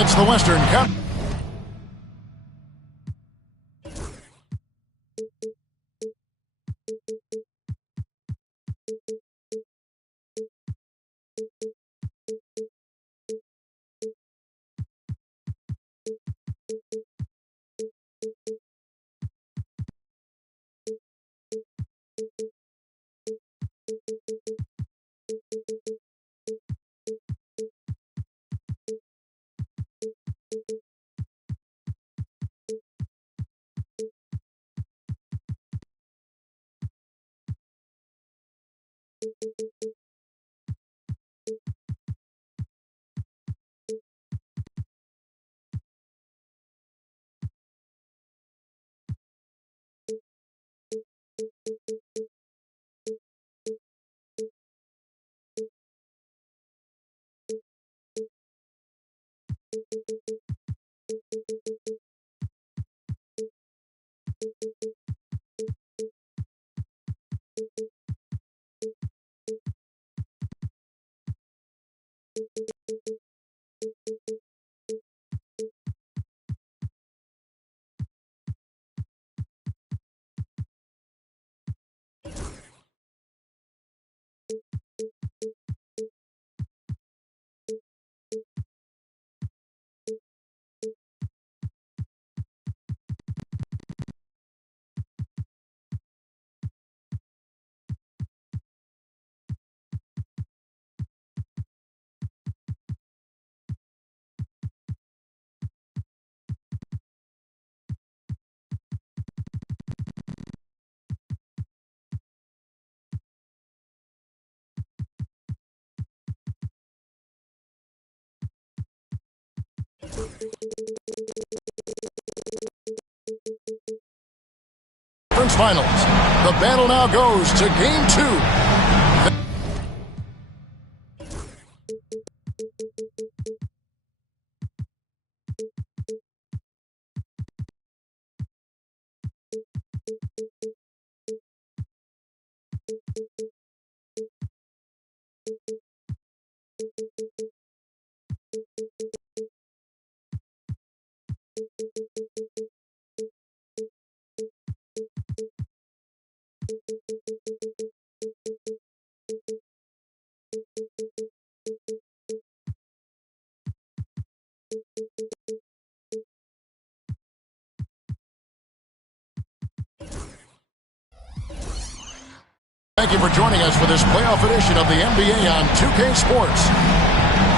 It's the Western Cup. Finals. The battle now goes to Game 2. Thank you for joining us for this playoff edition of the NBA on 2K Sports.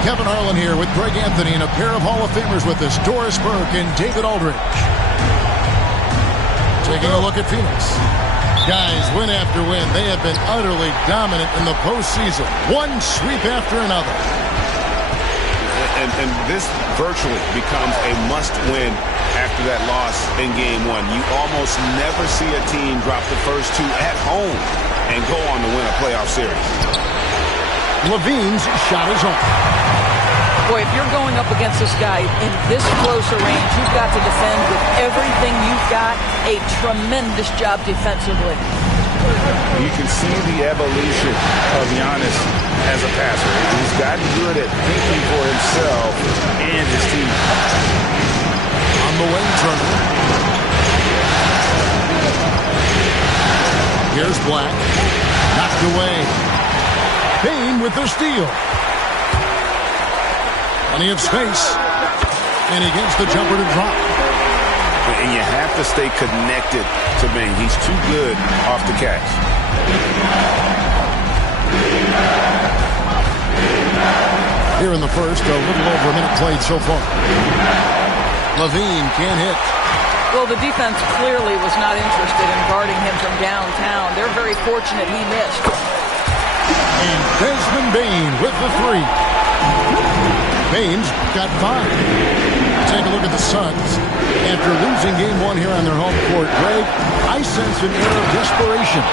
Kevin Harlan here with Greg Anthony and a pair of Hall of Famers with us, Doris Burke and David Aldridge. Taking a look at Phoenix. Guys, win after win, they have been utterly dominant in the postseason. One sweep after another. And this virtually becomes a must-win after that loss in Game 1. You almost never see a team drop the first two at home and go on to win a playoff series. Levine's shot is on. Boy, if you're going up against this guy in this close a range, you've got to defend with everything you've got. A tremendous job defensively. You can see the evolution of Giannis as a passer. He's gotten good at thinking for himself and his team. On the wing, Turner. Here's Black. Knocked away. Payne with the steal. Plenty of space. And he gets the jumper to drop. And you have to stay connected to Bain. He's too good off the catch. Here in the first, a little over a minute played so far. Levine can't hit. Well, the defense clearly was not interested in guarding him from downtown. They're very fortunate he missed. And Desmond Bain with the three. Bain's got 5. Take a look at the Suns. After losing game 1 here on their home court, Greg, I sense an air of desperation.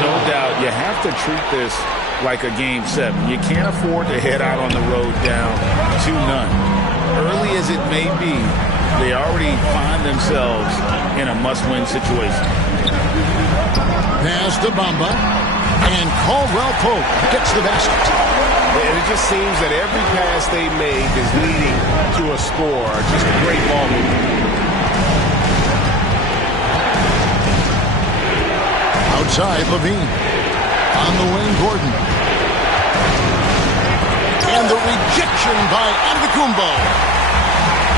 No doubt. You have to treat this like a game 7. You can't afford to head out on the road down 2-0. Early as it may be, they already find themselves in a must-win situation. Pass to Bamba, and Caldwell Pope gets the basket. And it just seems that every pass they make is leading to a score. Just a great ball movement. Outside, Levine. On the wing, Gordon. And the rejection by Antetokounmpo.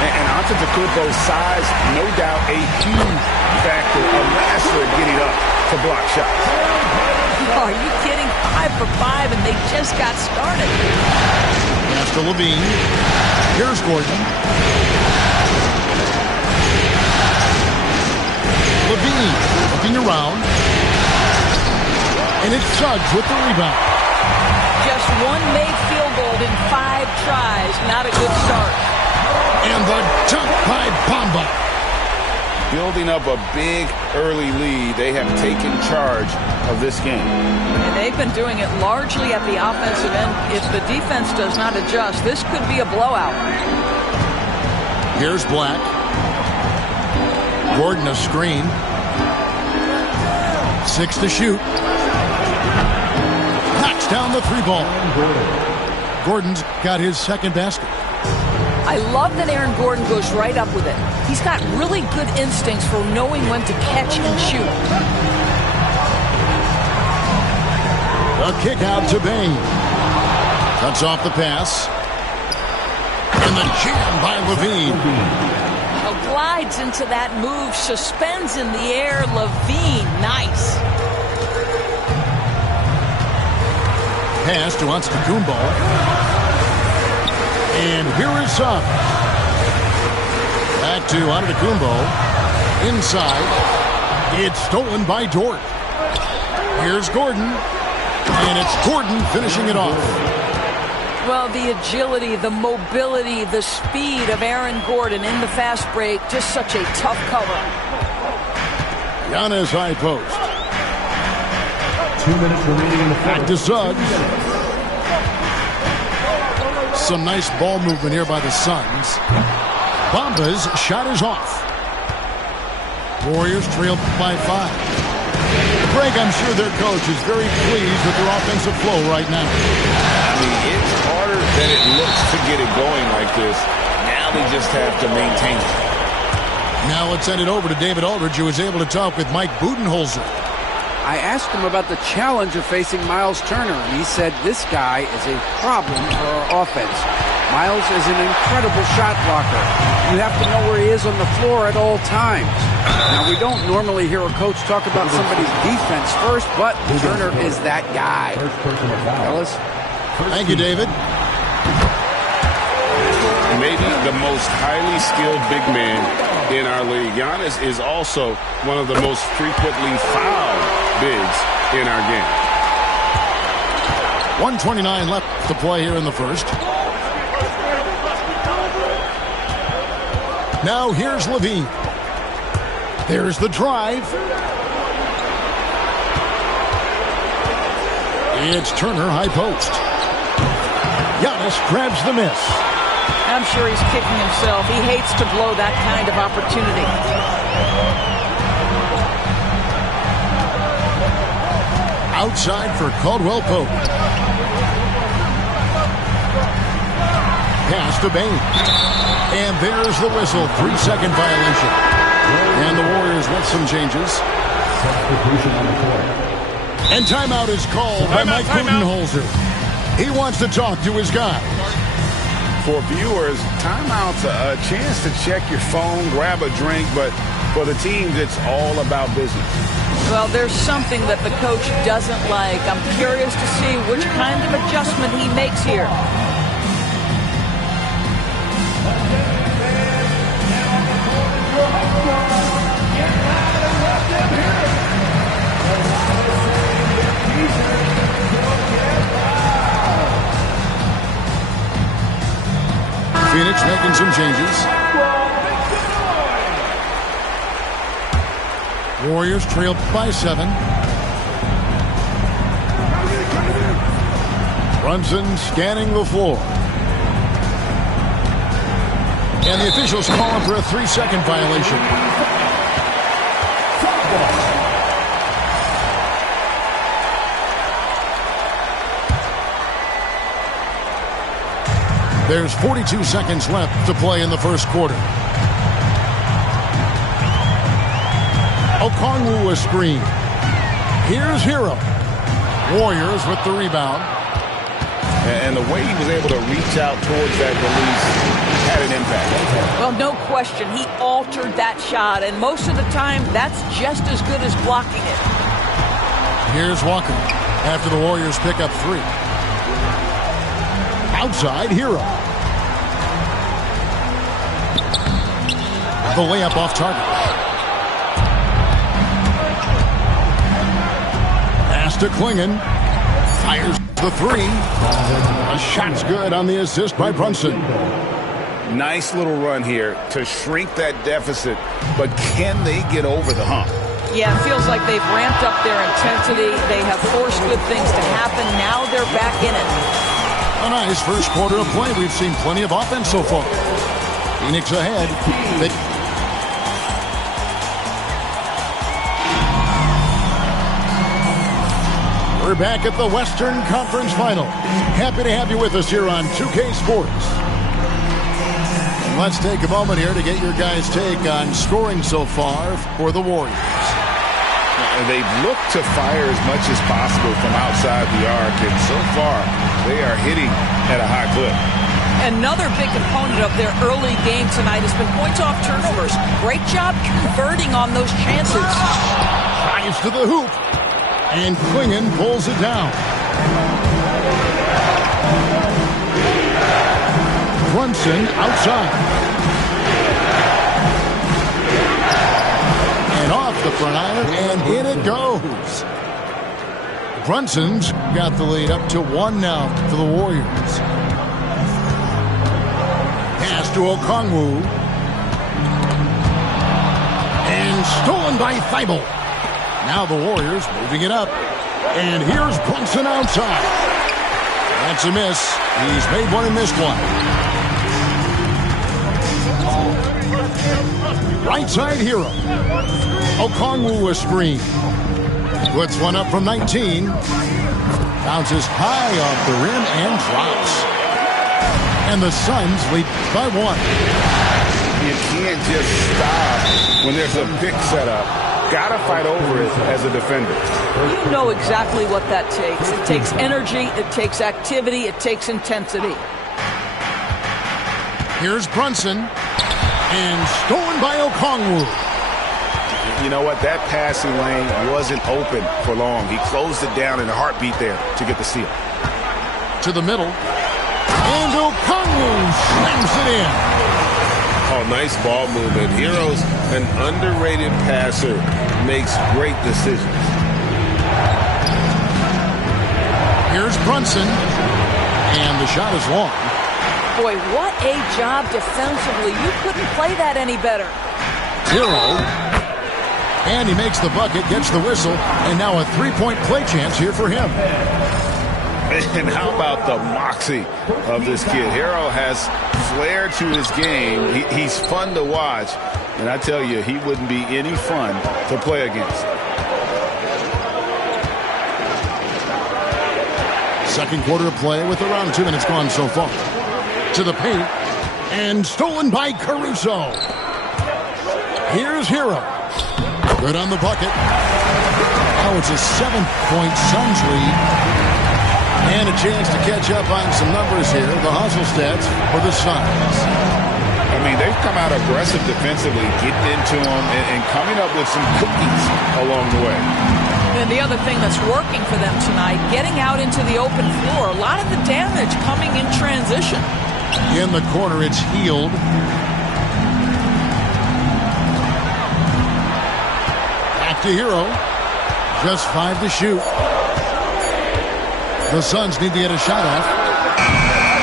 And Antetokounmpo's size, no doubt a huge factor, a master at getting up to block shots. Oh, are you kidding? 5 for 5, and they just got started. Pass to Levine. Here's Gordon. Levine looking around. And it's Suggs with the rebound. Just 1 made field goal in 5 tries. Not a good start. And the dunk by Bamba. Building up a big early lead, they have taken charge of this game. And they've been doing it largely at the offensive end. If the defense does not adjust, this could be a blowout. Here's Black. Gordon a screen. 6 to shoot. Knocks down the 3-ball. Gordon's got his second basket. I love that Aaron Gordon goes right up with it. He's got really good instincts for knowing when to catch and shoot. A kick out to Bain. Cuts off the pass. And the jam by Levine. Glides into that move, suspends in the air. Levine, nice. Pass to Antetokounmpo. And here is Suggs. Back to Antetokounmpo. Inside. It's stolen by Dort. Here's Gordon. And it's Gordon finishing it off. Well, the agility, the mobility, the speed of Aaron Gordon in the fast break. Just such a tough cover. Giannis high post. 2 minutes remaining in the Back to Suggs. Some nice ball movement here by the Suns. Bamba's shot is off. Warriors trail by 5. Greg, I'm sure their coach is very pleased with their offensive flow right now. I mean, it's harder than it looks to get it going like this. Now they just have to maintain it. Now let's send it over to David Aldridge, who was able to talk with Mike Budenholzer. I asked him about the challenge of facing Miles Turner, and he said this guy is a problem for our offense. Miles is an incredible shot blocker. You have to know where he is on the floor at all times. Now, we don't normally hear a coach talk about somebody's defense first, but Turner is that guy. Fellas? Thank you, David. Maybe the most highly skilled big man in our league. Giannis is also one of the most frequently fouled bigs in our game. 1:29 left to play here in the first. Now here's Levine. There's the drive. It's Turner high post. Giannis grabs the miss. I'm sure he's kicking himself. He hates to blow that kind of opportunity. Outside for Caldwell Pope. Pass to Bain. And there's the whistle. 3-second violation. And the Warriors with some changes. Substitution on the court. And timeout is called by Mike Budenholzer. He wants to talk to his guy. For viewers, timeout's a chance to check your phone, grab a drink, but For the teams, it's all about business. Well, there's something that the coach doesn't like. I'm curious to see which kind of adjustment he makes here. Phoenix making some changes. Warriors trailed by 7. Brunson scanning the floor. And the officials calling for a 3-second violation. There's 42 seconds left to play in the first quarter. Okongwu a screen. Here's Hero. Warriors with the rebound. And the way he was able to reach out towards that release had an impact. Well, no question. He altered that shot, and most of the time, that's just as good as blocking it. Here's Walker after the Warriors pick up 3. Outside, Hero. The layup off target. Pass to Klingon. Fires the 3. A shot's good on the assist by Brunson. Nice little run here to shrink that deficit, but can they get over the hump? Yeah, it feels like they've ramped up their intensity. They have forced good things to happen. Now they're back in it. A nice first quarter of play. We've seen plenty of offense so far. Phoenix ahead. We're back at the Western Conference Final. Happy to have you with us here on 2K Sports. And let's take a moment here to get your guys' take on scoring so far for the Warriors. They've looked to fire as much as possible from outside the arc, and so far they are hitting at a high clip. Another big component of their early game tonight has been points off turnovers. Great job converting on those chances. Drives to the hoop, and Klingon pulls it down. Brunson outside. And off the front iron, and in it goes. Brunson's got the lead up to 1 now for the Warriors. Pass to Okongwu. And stolen by Thibault. Now the Warriors moving it up. And here's Brunson outside. That's a miss. He's made one and missed one. Right side, Hero. Okongwu a screen. Puts one up from 19. Bounces high off the rim and drops. And the Suns lead by 1. You can't just stop when there's a pick set up. Gotta fight over it as a defender. You know exactly what that takes. It takes energy, it takes activity, it takes intensity. Here's Brunson. And stolen by Okongwu. You know what? That passing lane wasn't open for long. He closed it down in a heartbeat there to get the steal. To the middle. And Okongwu slams it in. Oh, nice ball movement. Hero's an underrated passer. Makes great decisions. Here's Brunson. And the shot is long. Boy, what a job defensively. You couldn't play that any better. Hero. And he makes the bucket, gets the whistle, and now a three-point play chance here for him. And how about the moxie of this kid? Hero has flair to his game. He's fun to watch. And I tell you, he wouldn't be any fun to play against. Second quarter of play with around 2 minutes gone so far. To the paint. And stolen by Caruso. Here's Hero. Good on the bucket. Now it's a 7-point Suns lead. And a chance to catch up on some numbers here. The hustle stats for the Suns. I mean, they've come out aggressive defensively, getting into them and coming up with some cookies along the way. And the other thing that's working for them tonight, getting out into the open floor. A lot of the damage coming in transition. In the corner, it's Healed. Back to Hero. Just 5 to shoot. The Suns need to get a shot off.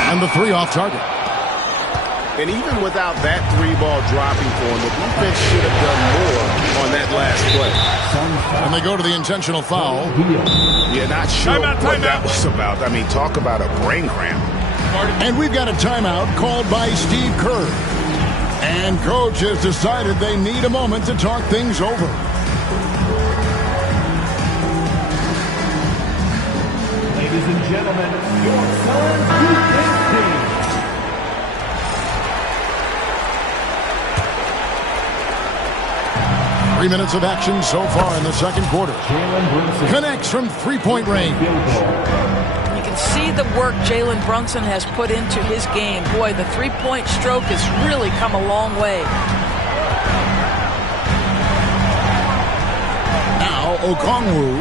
And the 3 off target. And even without that 3-ball dropping for him, the defense should have done more on that last play. And they go to the intentional foul. Yeah, not sure what that was about. I mean, talk about a brain cramp. And we've got a timeout called by Steve Kerr. And Coach has decided they need a moment to talk things over. Ladies and gentlemen, your Suns defense team. Three minutes of action so far in the second quarter. Connects from three-point range. You can see the work Jalen Brunson has put into his game. Boy, the three-point stroke has really come a long way. Now Okongwu.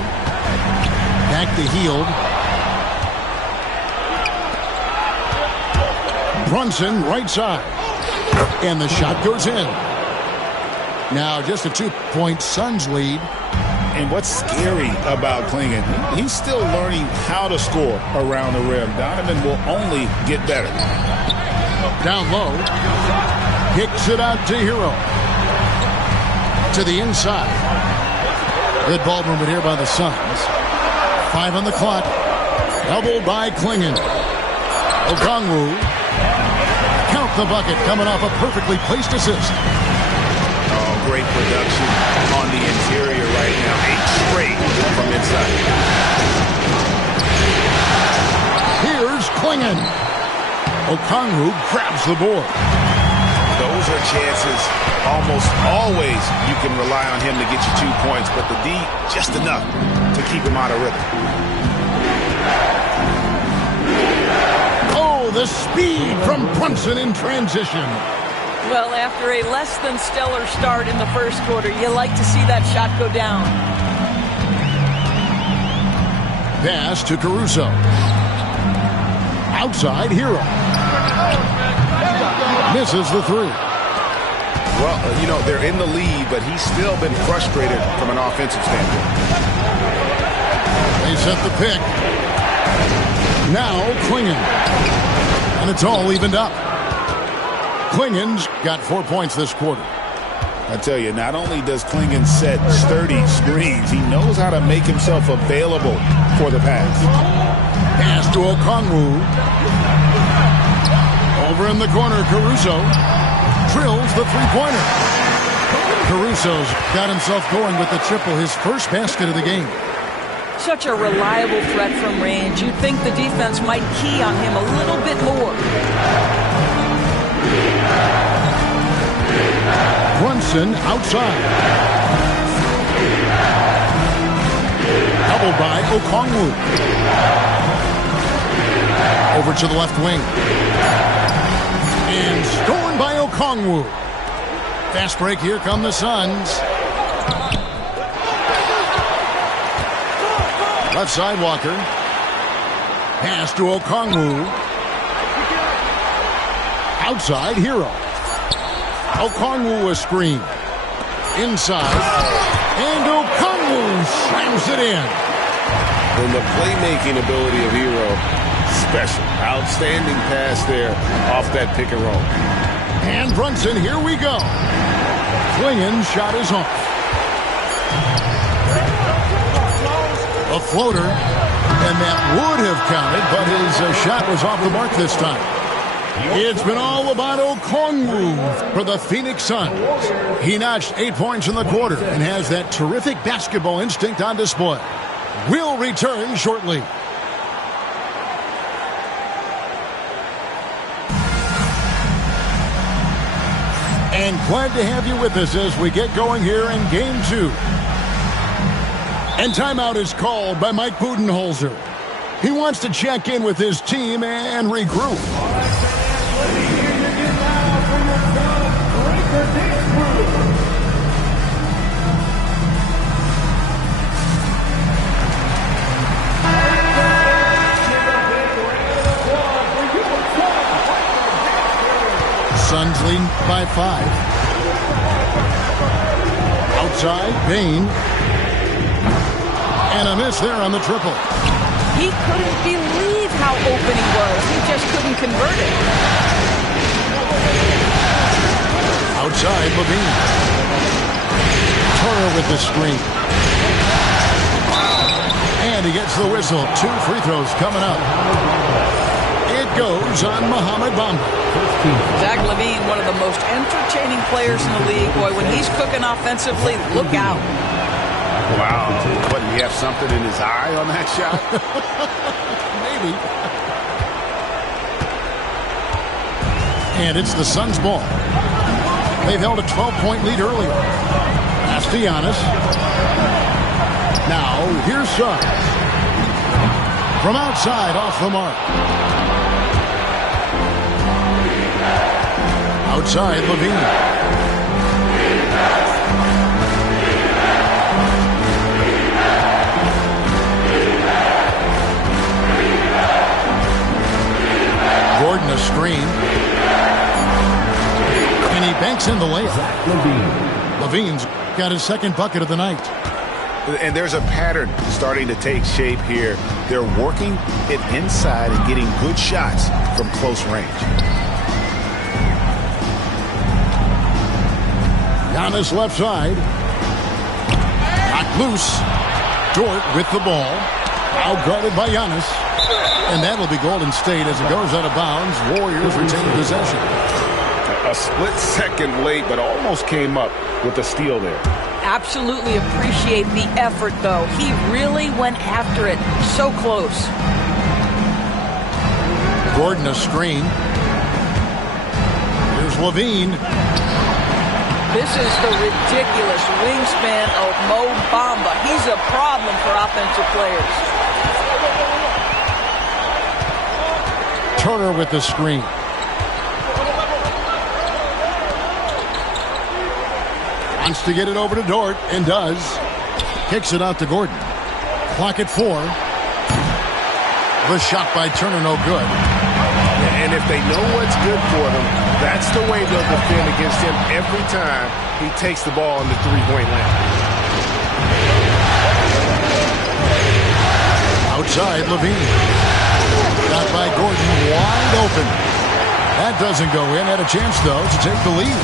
Back to Healed. Brunson right side. And the shot goes in. Now just a 2-point Suns lead. And what's scary about Klingon, he's still learning how to score around the rim. Donovan will only get better. Down low. Kicks it out to Hero. To the inside. Good ball movement here by the Suns. 5 on the clock. Doubled by Klingon. Okongwu. Count the bucket coming off a perfectly placed assist. Great production on the interior right now. 8 straight from inside. Here's Klingon. Okongwu grabs the board. Those are chances almost always you can rely on him to get you 2 points, but the D just enough to keep him out of rhythm. Oh, the speed from Brunson in transition. Well, after a less than stellar start in the first quarter, you like to see that shot go down. Pass to Caruso. Outside, Hero. Misses the 3. Well, you know, they're in the lead, but he's still been frustrated from an offensive standpoint. They set the pick. Now Klingon. And it's all evened up. Klingon's got 4 points this quarter. I tell you, not only does Klingon set sturdy screens, he knows how to make himself available for the pass. Pass to Okongwu. Over in the corner, Caruso drills the three-pointer. Caruso's got himself going with the triple, his first basket of the game. Such a reliable threat from range. You'd think the defense might key on him a little bit more. Brunson outside. Doubled by Okongwu. Over to the left wing. And stolen by Okongwu. Fast break, here come the Suns. Left side, Walker. Pass to Okongwu. Outside, Hero. Okongwu a screen. Inside. And Okongwu slams it in. And the playmaking ability of Hero, special. Outstanding pass there off that pick and roll. And Brunson, here we go. Klingon's shot is off. A floater. And that would have counted, but his shot was off the mark this time. It's been all about Okongwu for the Phoenix Suns. He notched 8 points in the quarter and has that terrific basketball instinct on display. We'll return shortly. And glad to have you with us as we get going here in Game 2. And timeout is called by Mike Budenholzer. He wants to check in with his team and regroup. by 5. Outside, Bain. And a miss there on the triple. He couldn't believe how open he was. He just couldn't convert it. Outside, Levine. Turner with the screen. And he gets the whistle. 2 free throws coming up. It goes on Mohamed Bamba. Zach LaVine, one of the most entertaining players in the league. Boy, when he's cooking offensively, look out. Wow. What, did he have something in his eye on that shot? Maybe. And it's the Suns' ball. They've held a 12-point lead earlier. Pass to Giannis. Now, here's Suggs. From outside, off the mark. Outside, Levine. Gordon a screen. And he banks in the layup. Levine's got his second bucket of the night. And there's a pattern starting to take shape here. They're working it inside and getting good shots from close range. Giannis left side. Knocked loose. Dort with the ball. Now guarded by Giannis. And that'll be Golden State as it goes out of bounds. Warriors retain possession. A split second late, but almost came up with a steal there. Absolutely appreciate the effort, though. He really went after it. So close. Gordon a screen. Here's Levine. This is the ridiculous wingspan of Mo Bamba. He's a problem for offensive players. Turner with the screen. Wants to get it over to Dort, and does. Kicks it out to Gordon. Clock at 4. The shot by Turner, no good. And if they know what's good for them, that's the way they'll defend against him every time he takes the ball in the three-point line. Outside, Levine. Got by Gordon, wide open. That doesn't go in. Had a chance, though, to take the lead.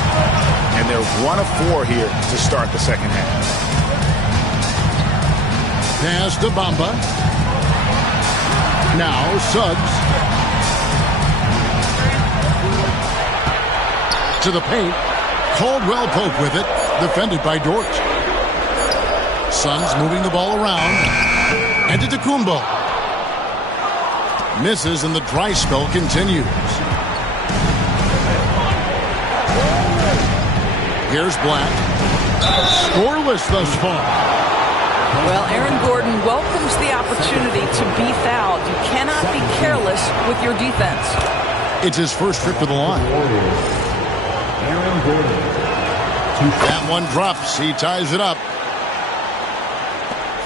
And they're 1 of 4 here to start the second half. Pass to Bamba. Now Suggs. To the paint. Caldwell Pope with it. Defended by Dort. Suns moving the ball around. And to Tacumbo. Misses, and the dry spell continues. Here's Black. Scoreless thus far. Well, Aaron Gordon welcomes the opportunity to be fouled. You cannot be careless with your defense. It's his first trip to the line. Aaron Gordon. That one drops. He ties it up.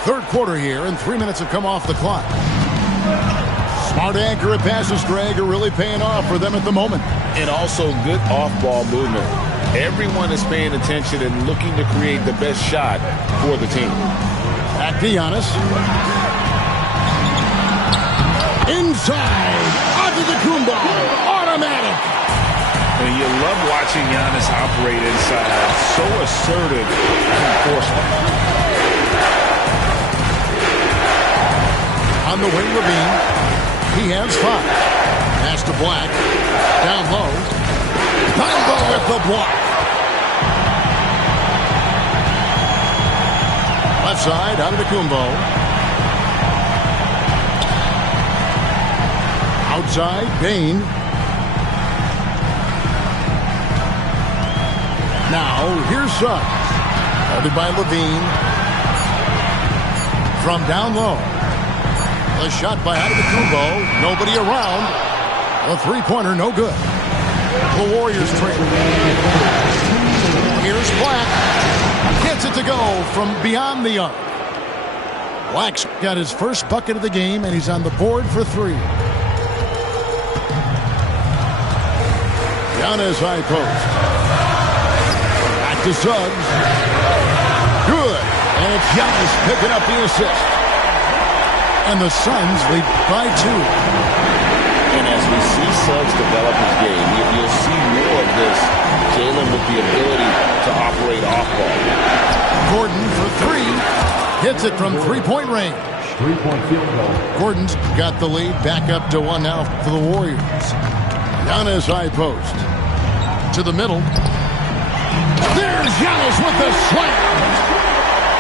Third quarter here, and 3 minutes have come off the clock. Smart, accurate passes, Greg, are really paying off for them at the moment. And also good off-ball movement. Everyone is paying attention and looking to create the best shot for the team. Back to Giannis. Inside. Onto the Kumbo. Automatic. And you love watching Giannis operate inside. So assertive enforcement. On the wing, Levine. He has 5. Pass to Black. Down low. Bamba with the block. Left side, out of the Kumbo. Outside, Bain. Now, here's Suggs. Guarded by Levine. From down low. The shot by Antetokounmpo. Nobody around. The three-pointer, no good. The Warriors trail. Here's Black. Gets it to go from beyond the arc. Black's got his first bucket of the game, and he's on the board for 3. Giannis high post. to Suggs. Good. And it's Giannis picking up the assist. And the Suns lead by 2. And as we see Suggs develop his game, you'll see more of this. Jalen with the ability to operate off ball. Gordon for 3. Hits it from three-point range. 3-point field goal. Gordon's got the lead. Back up to 1 now for the Warriors. Giannis high post. To the middle. There's Giannis with the slam.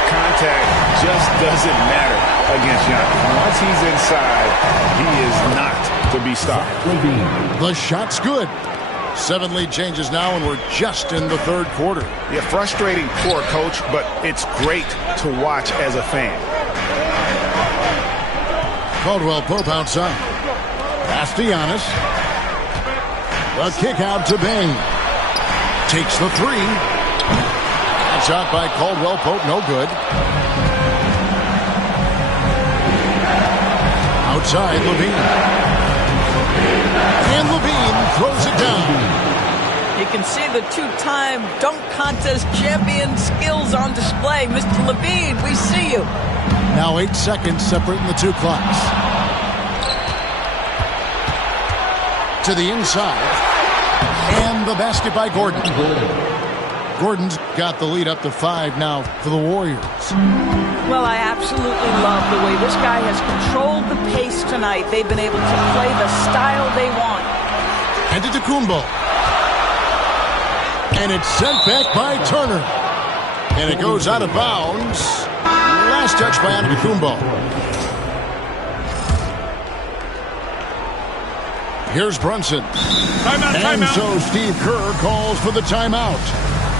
Contact just doesn't matter against Giannis. Once he's inside, he is not to be stopped. The shot's good. 7 lead changes now, and we're just in the third quarter. Yeah, frustrating poor coach, but it's great to watch as a fan. Caldwell Pope outside. Pass to Giannis. The kick out to Bing. Takes the 3. That shot by Caldwell Pope, no good. Outside, Levine. And Levine throws it down. You can see the two-time dunk contest champion skills on display. Mr. Levine, we see you. Now 8 seconds separating the two clocks. To the inside. And the basket by Gordon. Gordon's got the lead up to 5 now for the Warriors. Well, I absolutely love the way this guy has controlled the pace tonight. They've been able to play the style they want. And to Kumbo. And it's sent back by Turner. And it goes out of bounds. Last touch by Antetokounmpo. Here's Brunson. And so Steve Kerr calls for the timeout.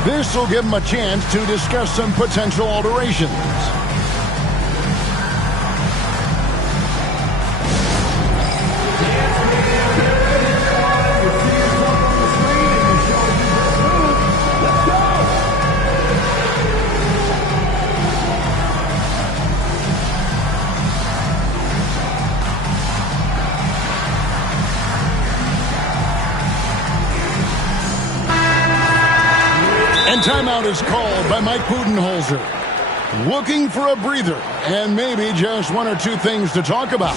This will give him a chance to discuss some potential alterations. And timeout is called by Mike Budenholzer. Looking for a breather and maybe just 1 or 2 things to talk about.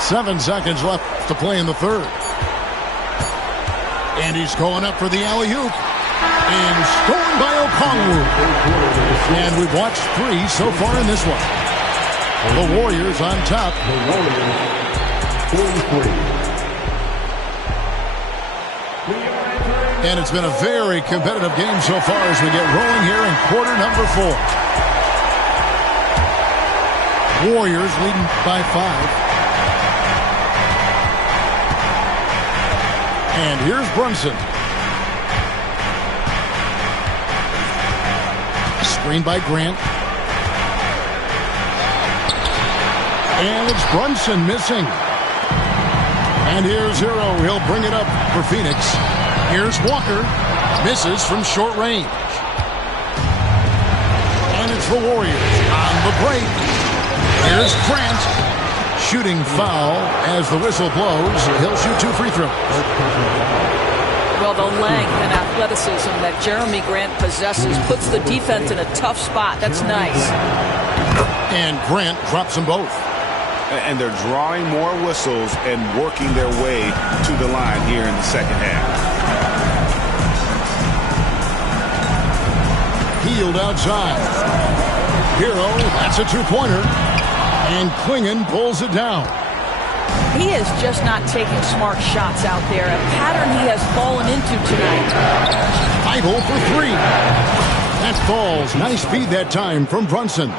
Seven seconds left to play in the third. And he's going up for the alley-oop. And stolen by Okongwu. And we've watched 3 so far in this one. The Warriors on top. The Warriors, 43. And it's been a very competitive game so far as we get rolling here in quarter number 4. Warriors leading by 5. And here's Brunson. Screen by Grant. And it's Brunson missing. And here's Hero. He'll bring it up for Phoenix. Here's Walker. Misses from short range. And it's the Warriors on the break. Here's Grant. Shooting foul as the whistle blows. He'll shoot 2 free throws. Well, the length and athleticism that Jeremy Grant possesses puts the defense in a tough spot. That's nice. And Grant drops them both. And they're drawing more whistles and working their way to the line here in the second half. Healed outside. Hero, that's a 2-pointer. And Klingon pulls it down. He is just not taking smart shots out there, a pattern he has fallen into tonight. Idle for 3. That falls. Nice feed that time from Brunson.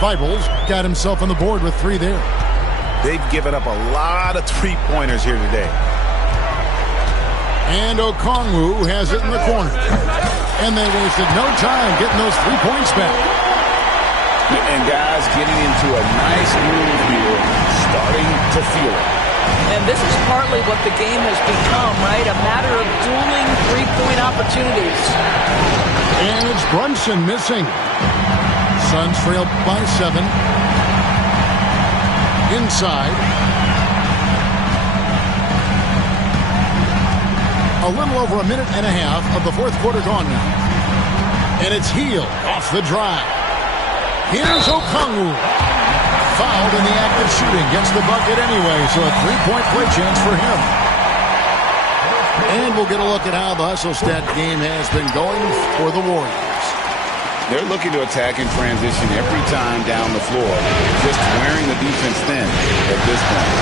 Feibels got himself on the board with 3 there. They've given up a lot of 3-pointers here today. And Okongwu has it in the corner. And they wasted no time getting those 3 points back. And guys getting into a nice groove here, starting to feel it. And this is partly what the game has become, right? A matter of dueling three-point opportunities. And it's Brunson missing. Suns trail by 7. Inside. A little over a minute and a half of the fourth quarter gone now. And it's Heel off the drive. Here's Okongwu. Fouled in the act of shooting. Gets the bucket anyway, so a three-point play chance for him. And we'll get a look at how the hustle stat game has been going for the Warriors. They're looking to attack in transition every time down the floor, just wearing the defense thin at this point.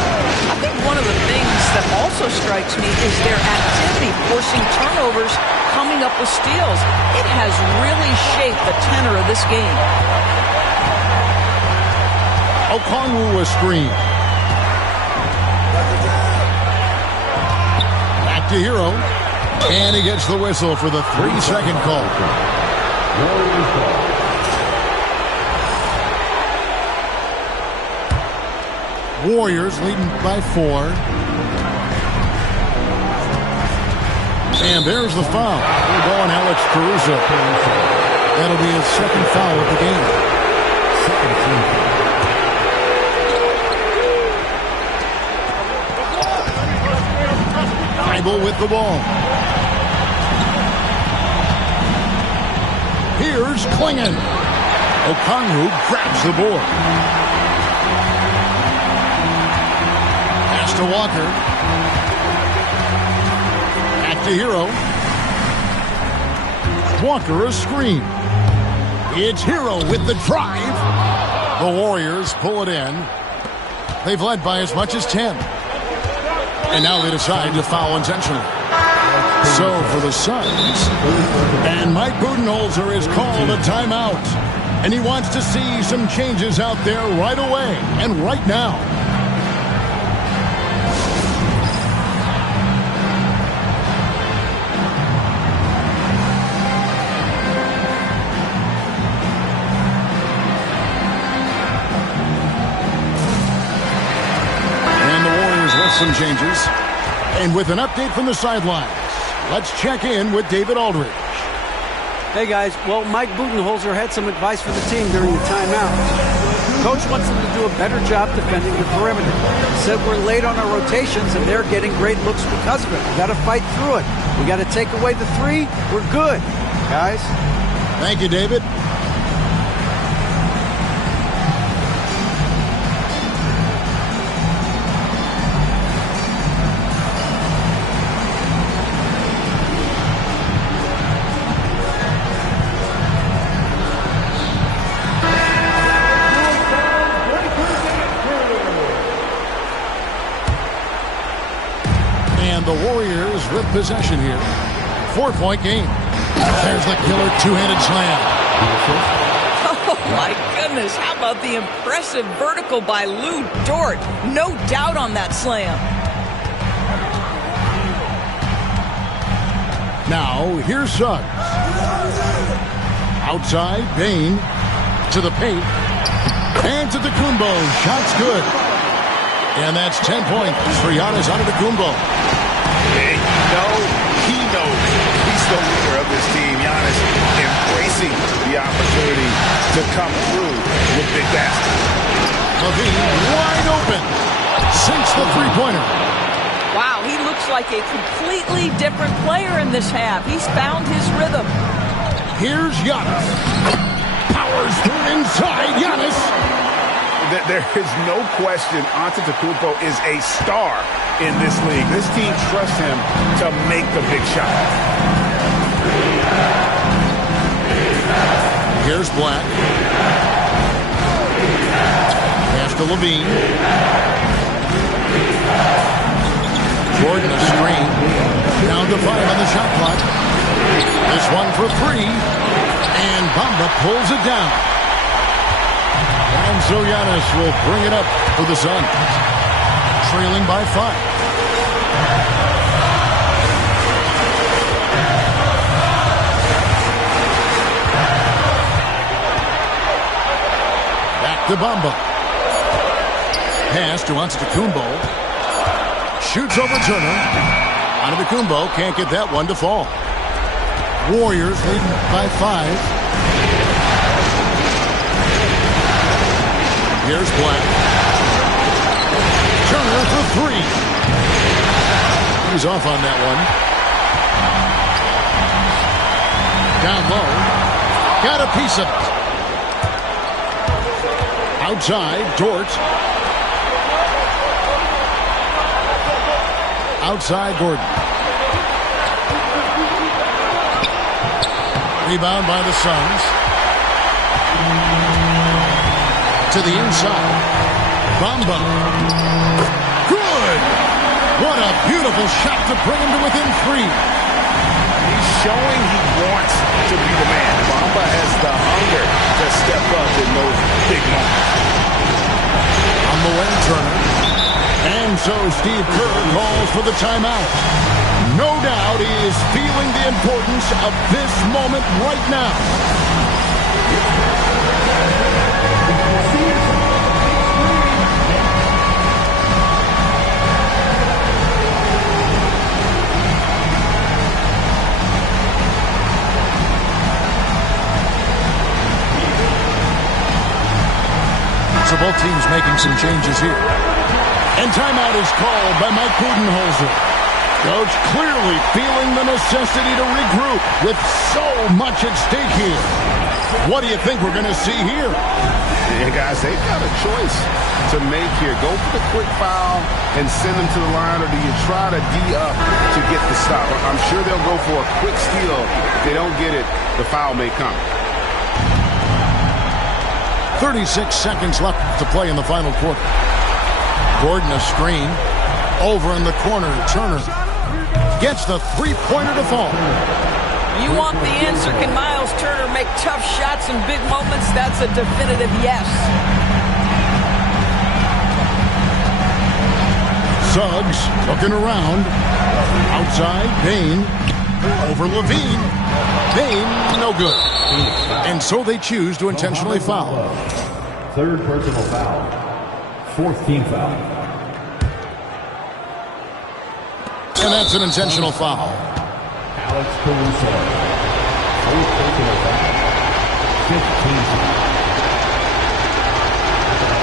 I think one of the things that also strikes me is their activity forcing turnovers, coming up with steals. It has really shaped the tenor of this game. Okongwu a screen. Back to Hero. And he gets the whistle for the 3-second call. Warriors leading by 4. And there's the foul. We're going Alex Caruso. That'll be his second foul of the game. With the ball. Here's Klingon. Okongwu grabs the board. Pass to Walker. Back to Hero. Walker a screen. It's Hero with the drive. The Warriors pull it in. They've led by as much as 10. And now they decide to foul intentionally. So for the Suns, and Mike Budenholzer is called a timeout. And he wants to see some changes out there right away and right now. Some changes. And with an update from the sidelines, let's check in with David Aldridge. Hey guys, well, Mike Budenholzer had some advice for the team during the timeout. Coach wants them to do a better job defending the perimeter. He said we're late on our rotations and they're getting great looks because of it. We got to fight through it. We got to take away the 3. We're good, guys. Thank you, David. The Warriors with possession here. 4-point game. There's the killer two-handed slam. Oh, my goodness. How about the impressive vertical by Lou Dort? No doubt on that slam. Now, here's Suggs. Outside, Bane to the paint. And to Antetokounmpo. Shot's good. And that's 10 points for Giannis Antetokounmpo. He knows he's the leader of this team. Giannis embracing the opportunity to come through with big baskets. LaVine wide open. Sinks the three-pointer. Wow, he looks like a completely different player in this half. He's found his rhythm. Here's Giannis. Powers inside. Giannis. There is no question Antetokounmpo is a star in this league. This team trusts him to make the big shot. Here's Black. Pass to LaVine. Jordan a screen. Down to 5 on the shot clock. This one for 3. And Bamba pulls it down. And so Giannis will bring it up for the Suns. Trailing by 5. Back to Bamba. Pass to Antetokounmpo. shoots over Turner. Antetokounmpo can't get that one to fall. Warriors leading by 5. Here's Black. Turner for 3. He's off on that one. Down low. Got a piece of it. Outside, Dort. Outside, Gordon. Rebound by the Suns. To the inside. Bamba. Good! What a beautiful shot to bring him to within 3. He's showing he wants to be the man. Bamba has the hunger to step up in those big moments. On the way, Turner. And so Steve Kerr calls for the timeout. No doubt he is feeling the importance of this moment right now. So both teams making some changes here. And timeout is called by Mike Budenholzer. Coach clearly feeling the necessity to regroup with so much at stake here. What do you think we're going to see here? Yeah, guys, they've got a choice to make here. Go for the quick foul and send them to the line, or do you try to D up to get the stop? I'm sure they'll go for a quick steal. If they don't get it, the foul may come. 36 seconds left to play in the final quarter. Gordon a screen. Over in the corner, Turner gets the three-pointer to fall. You want the answer. Can Miles Turner make tough shots in big moments? That's a definitive yes. Suggs looking around. Outside, Bain. Over Levine. Bain, no good. And so they choose to intentionally foul. Third personal foul. Fourth team foul. And that's an intentional foul. Alex Caruso. Fourth personal foul. 15th foul.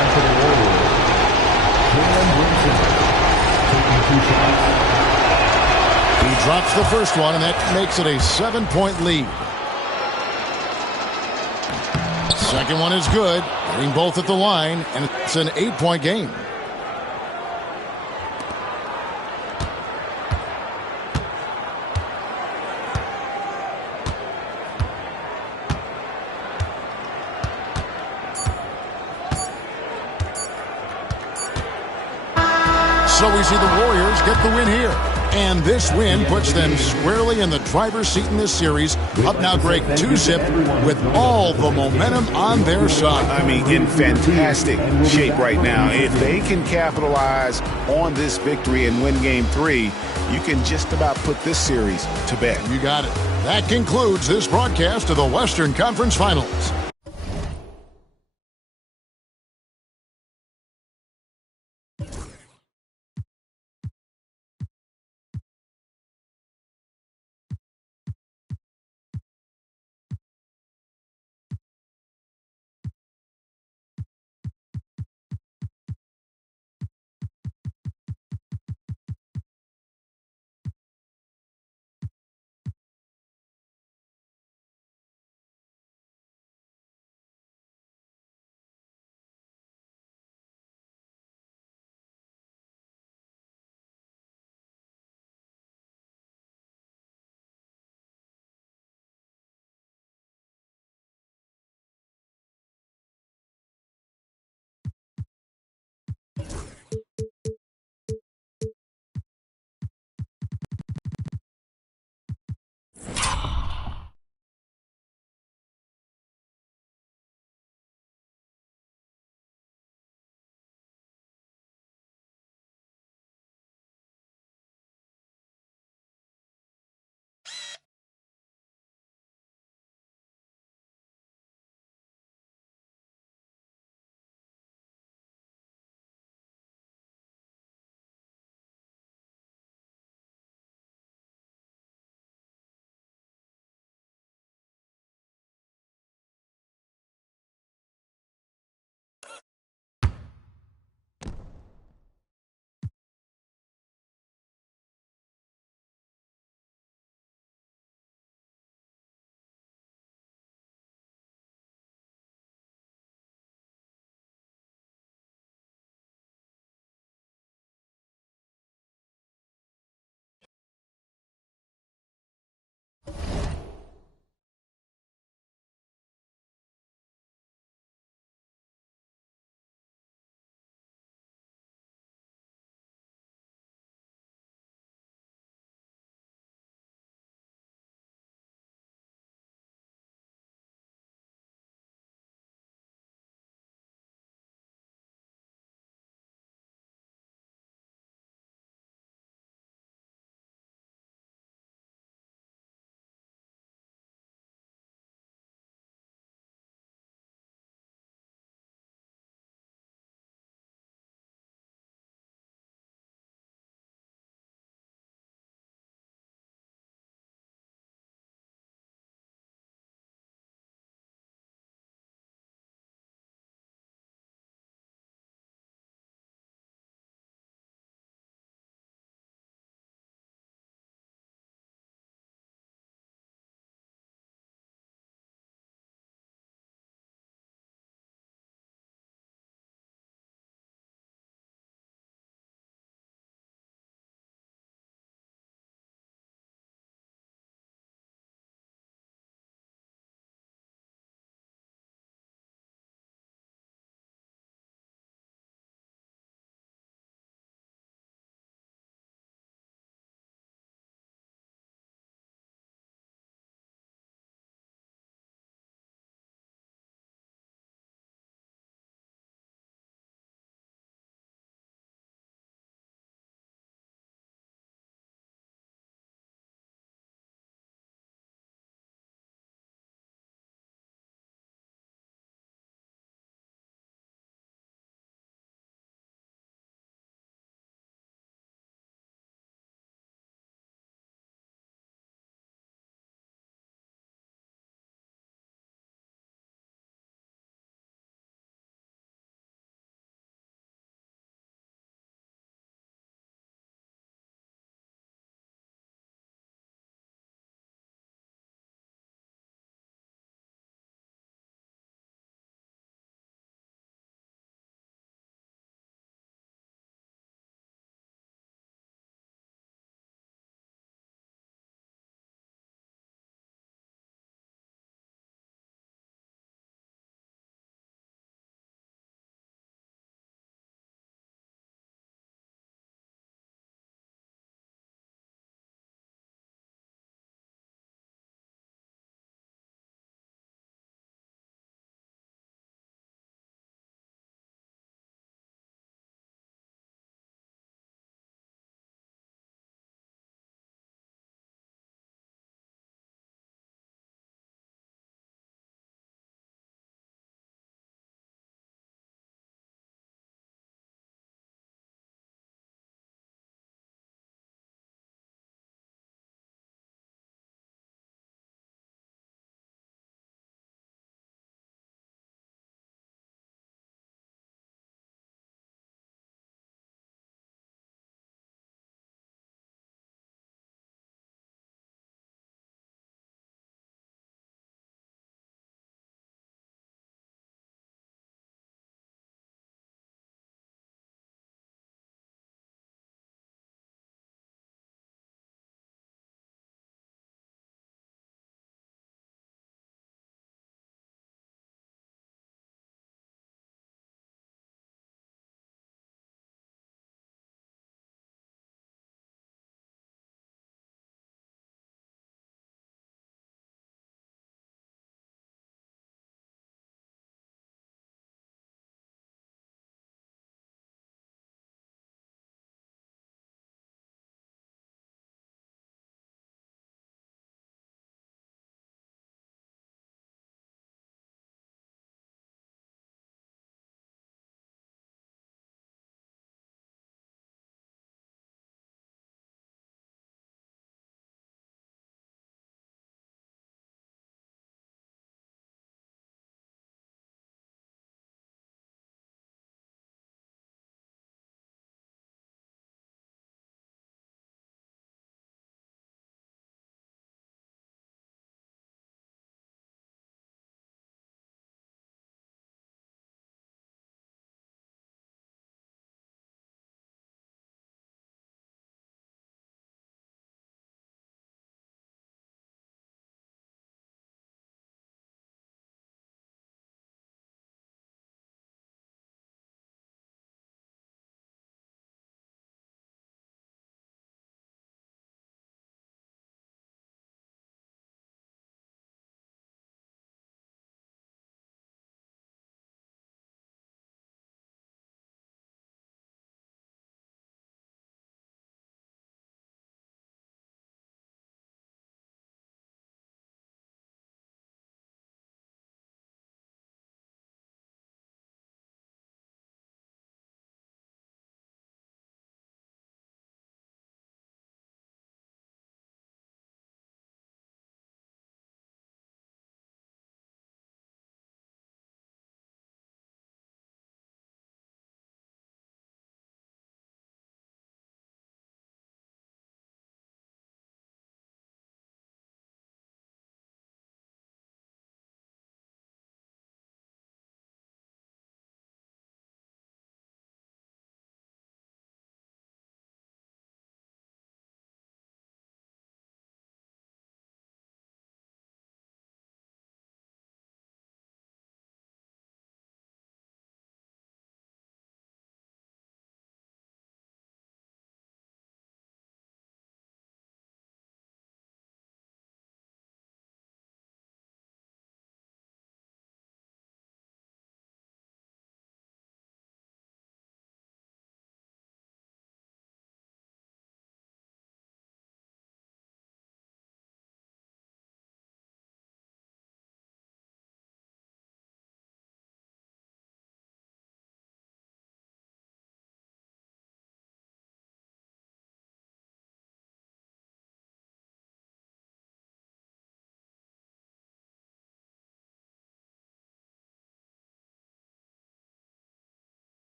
After the Warriors, Jalen Brunson taking 2 shots. He drops the first one, and that makes it a 7-point lead. Second one is good. Hitting both at the line, and it's an 8-point game. So we see the Warriors get the win here. And this win puts them squarely in the driver's seat in this series. Up now, Greg, 2-zip with all the momentum on their side. I mean, in fantastic shape right now. If they can capitalize on this victory and win Game 3, you can just about put this series to bed. You got it. That concludes this broadcast of the Western Conference Finals.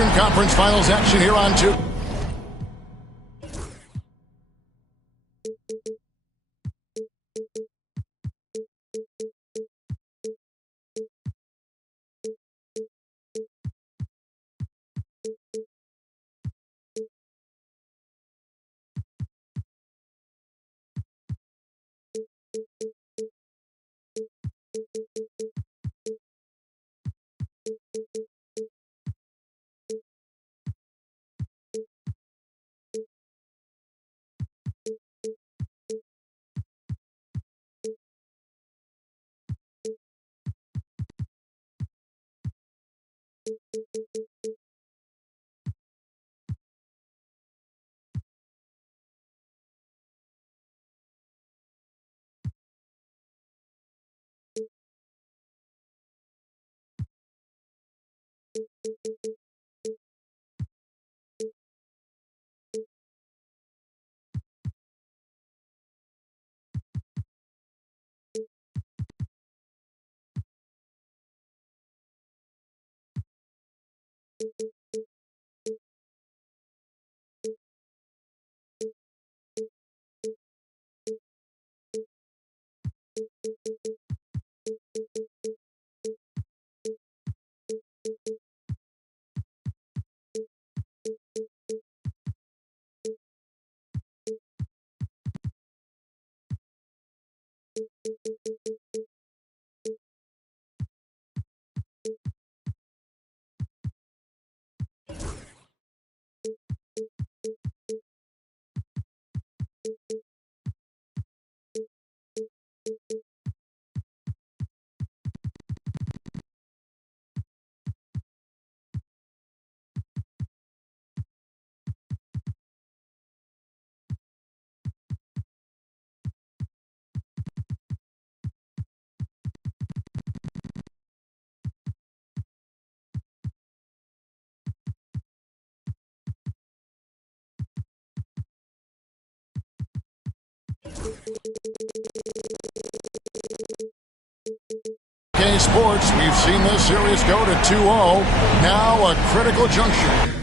Eastern Conference Finals action here on 2. Sports, we've seen this series go to 2-0. Now a critical juncture.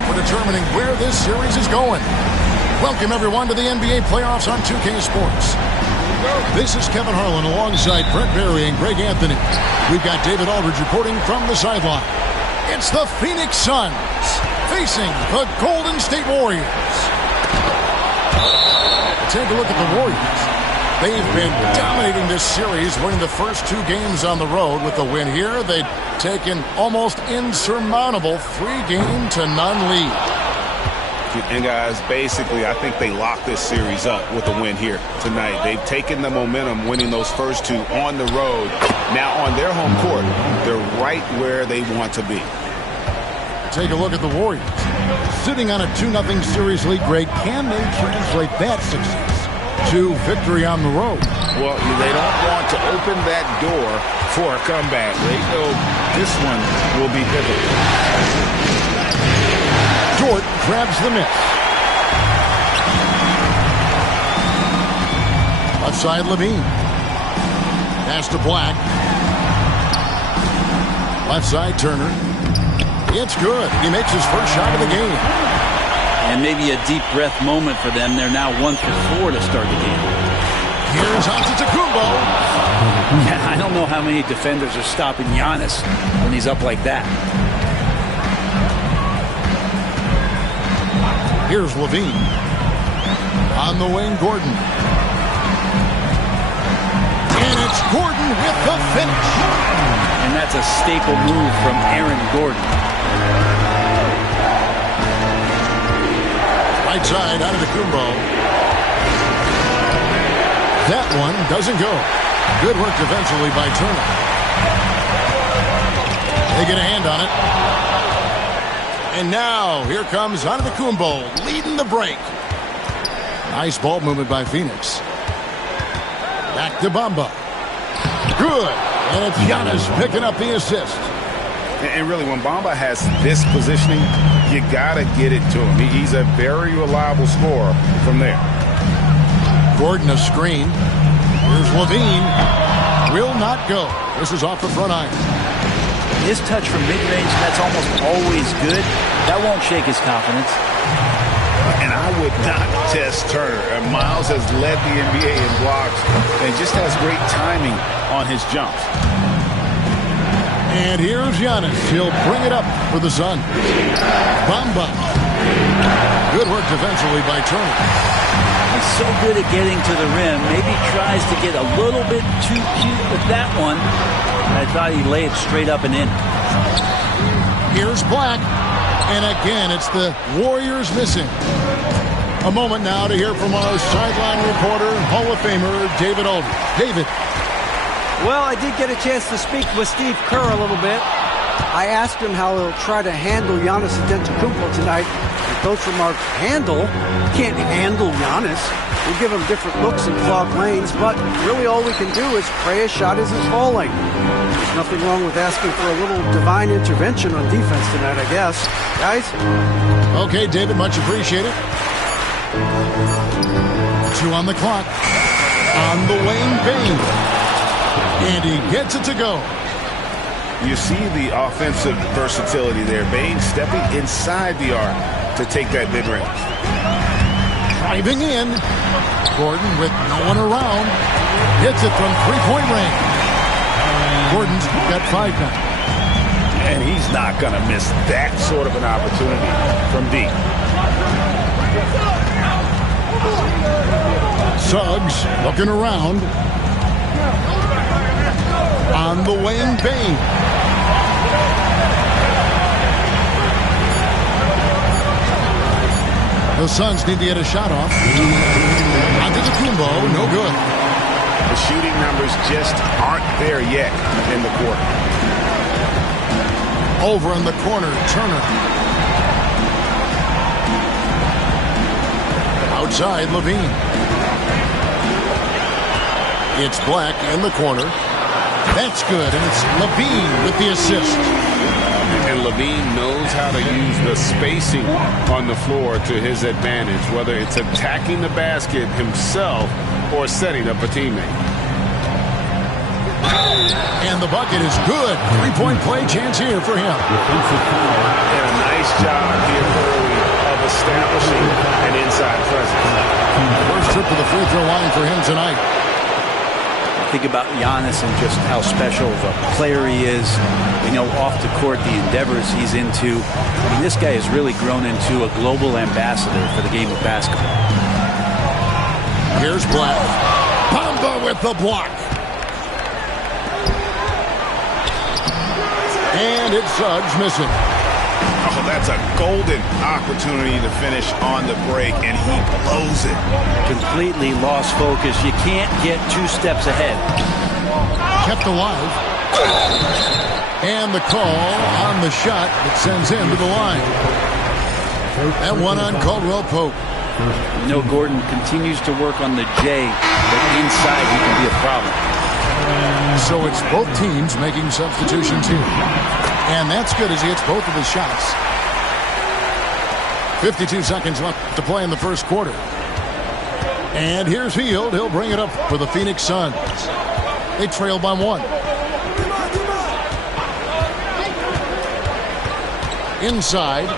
We're determining where this series is going. Welcome, everyone, to the NBA playoffs on 2K Sports. This is Kevin Harlan alongside Brett Berry and Greg Anthony. We've got David Aldridge reporting from the sideline. It's the Phoenix Suns facing the Golden State Warriors. Take a look at the Warriors. They've been dominating this series, winning the first 2 games on the road. With the win here, they've taken almost insurmountable 3-0 lead. And guys, basically, I think they locked this series up with a win here tonight. They've taken the momentum, winning those first 2 on the road. Now on their home court, they're right where they want to be. Take a look at the Warriors. Sitting on a 2-0 series lead, Greg, can they translate that success to victory on the road? Well, they don't want to open that door for a comeback. They know this one will be pivotal. Dort grabs the miss. Left side, Levine. Pass to Black. Left side, Turner. It's good. He makes his first shot of the game. And maybe a deep breath moment for them. They're now 1 for 4 to start the game. Here's Antetokounmpo. Yeah, I don't know how many defenders are stopping Giannis when he's up like that. Here's Levine. On the wing, Gordon. And it's Gordon with the finish. and that's a staple move from Aaron Gordon. Right side out of the Kumbo. That one doesn't go. Good work defensively by Turner. They get a hand on it. And now, here comes Antetokounmpo, leading the break. Nice ball movement by Phoenix. Back to Bamba. Good. And it's Giannis picking up the assist. And really, when Bamba has this positioning, you got to get it to him. He's a very reliable scorer from there. Gordon a screen. Here's Levine. Will not go. This is off the front iron. His touch from mid-range, that's almost always good. That won't shake his confidence. And I would not test Turner. Miles has led the NBA in blocks and just has great timing on his jumps. And here's Giannis. He'll bring it up for the Suns. Bamba. Good work defensively by Turner. He's so good at getting to the rim. Maybe tries to get a little bit too cute with that one. I thought he'd lay it straight up and in. Here's Black. And again, it's the Warriors missing. A moment now to hear from our sideline reporter, Hall of Famer, David Aldridge. David. Well, I did get a chance to speak with Steve Kerr a little bit. I asked him how he'll try to handle Giannis Antetokounmpo tonight. The coach remarked, handle? You can't handle Giannis. We'll give him different looks and clog lanes, but really all we can do is pray his shot isn't falling. There's nothing wrong with asking for a little divine intervention on defense tonight, I guess. Guys? Okay, David, much appreciated. 2 on the clock. On the Wayne Bain. And he gets it to go. You see the offensive versatility there. Bain stepping inside the arc to take that mid-range. Driving in. Gordon with no one around. Hits it from three-point range. Gordon's got 5 now. And he's not going to miss that sort of an opportunity from deep. Suggs looking around. On the Wayne Bain. The Suns need to get a shot off. Antetokounmpo, no good. The shooting numbers just aren't there yet in the quarter. Over in the corner, Turner. Outside, Levine. It's Black in the corner. That's good, and it's Levine with the assist. And Levine knows how to use the spacing on the floor to his advantage, whether it's attacking the basket himself or setting up a teammate. And the bucket is good. 3-point play chance here for him. And a nice job here early of establishing an inside presence. First trip to the free throw line for him tonight. Think about Giannis and just how special of a player he is. We know off the court the endeavors he's into. I mean, this guy has really grown into a global ambassador for the game of basketball. Here's Black. Bamba with the block. And it's Suggs missing. Oh, that's a golden opportunity to finish on the break, and he blows it. Completely lost focus. You can't get 2 steps ahead. Kept alive. And the call on the shot that sends him to the line. That one on Caldwell Pope. You know, Gordon continues to work on the J, but inside he can be a problem. So it's both teams making substitutions here. And that's good as he hits both of his shots. 52 seconds left to play in the first quarter. And here's Hield. He'll bring it up for the Phoenix Suns. They trail by 1. Inside.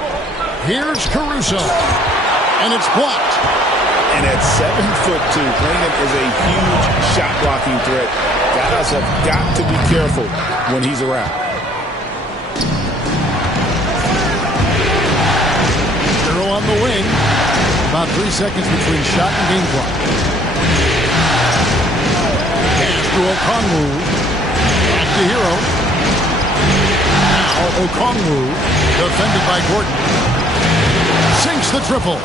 Here's Caruso. And it's blocked. And at 7'2", Brandon is a huge shot blocking threat. Guys have got to be careful when he's around. Hero on the wing. About 3 seconds between shot and game clock. Pass to Okongwu. Back to Hero. Okongwu, defended by Gordon. Sinks the triple.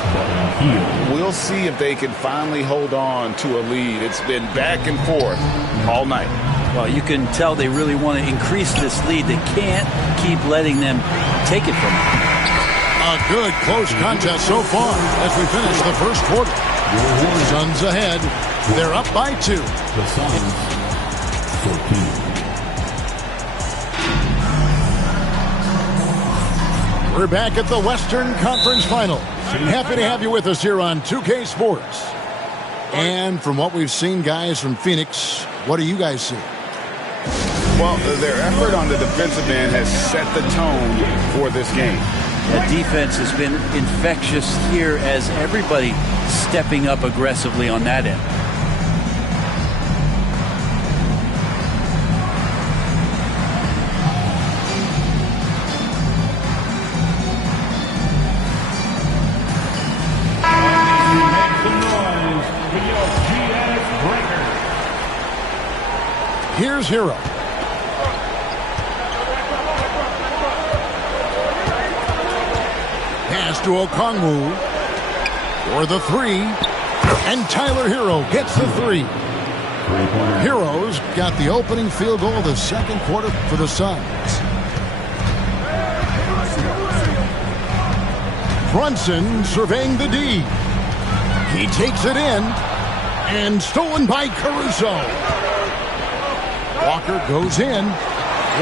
We'll see if they can finally hold on to a lead. It's been back and forth all night. Well, you can tell they really want to increase this lead. They can't keep letting them take it from them. A good close contest so far as we finish the first quarter. Suns ahead. They're up by 2. The Suns, 14. We're back at the Western Conference Final. Happy to have you with us here on 2K Sports. And from what we've seen, guys, from Phoenix, what do you guys see? Well, their effort on the defensive end has set the tone for this game. The defense has been infectious here as everybody stepping up aggressively on that end. Here's Hero. Pass to Okongwu for the 3. And Tyler Hero gets the 3. Hero's got the opening field goal of the second quarter for the Suns. Brunson surveying the D. He takes it in. And stolen by Caruso. Walker goes in.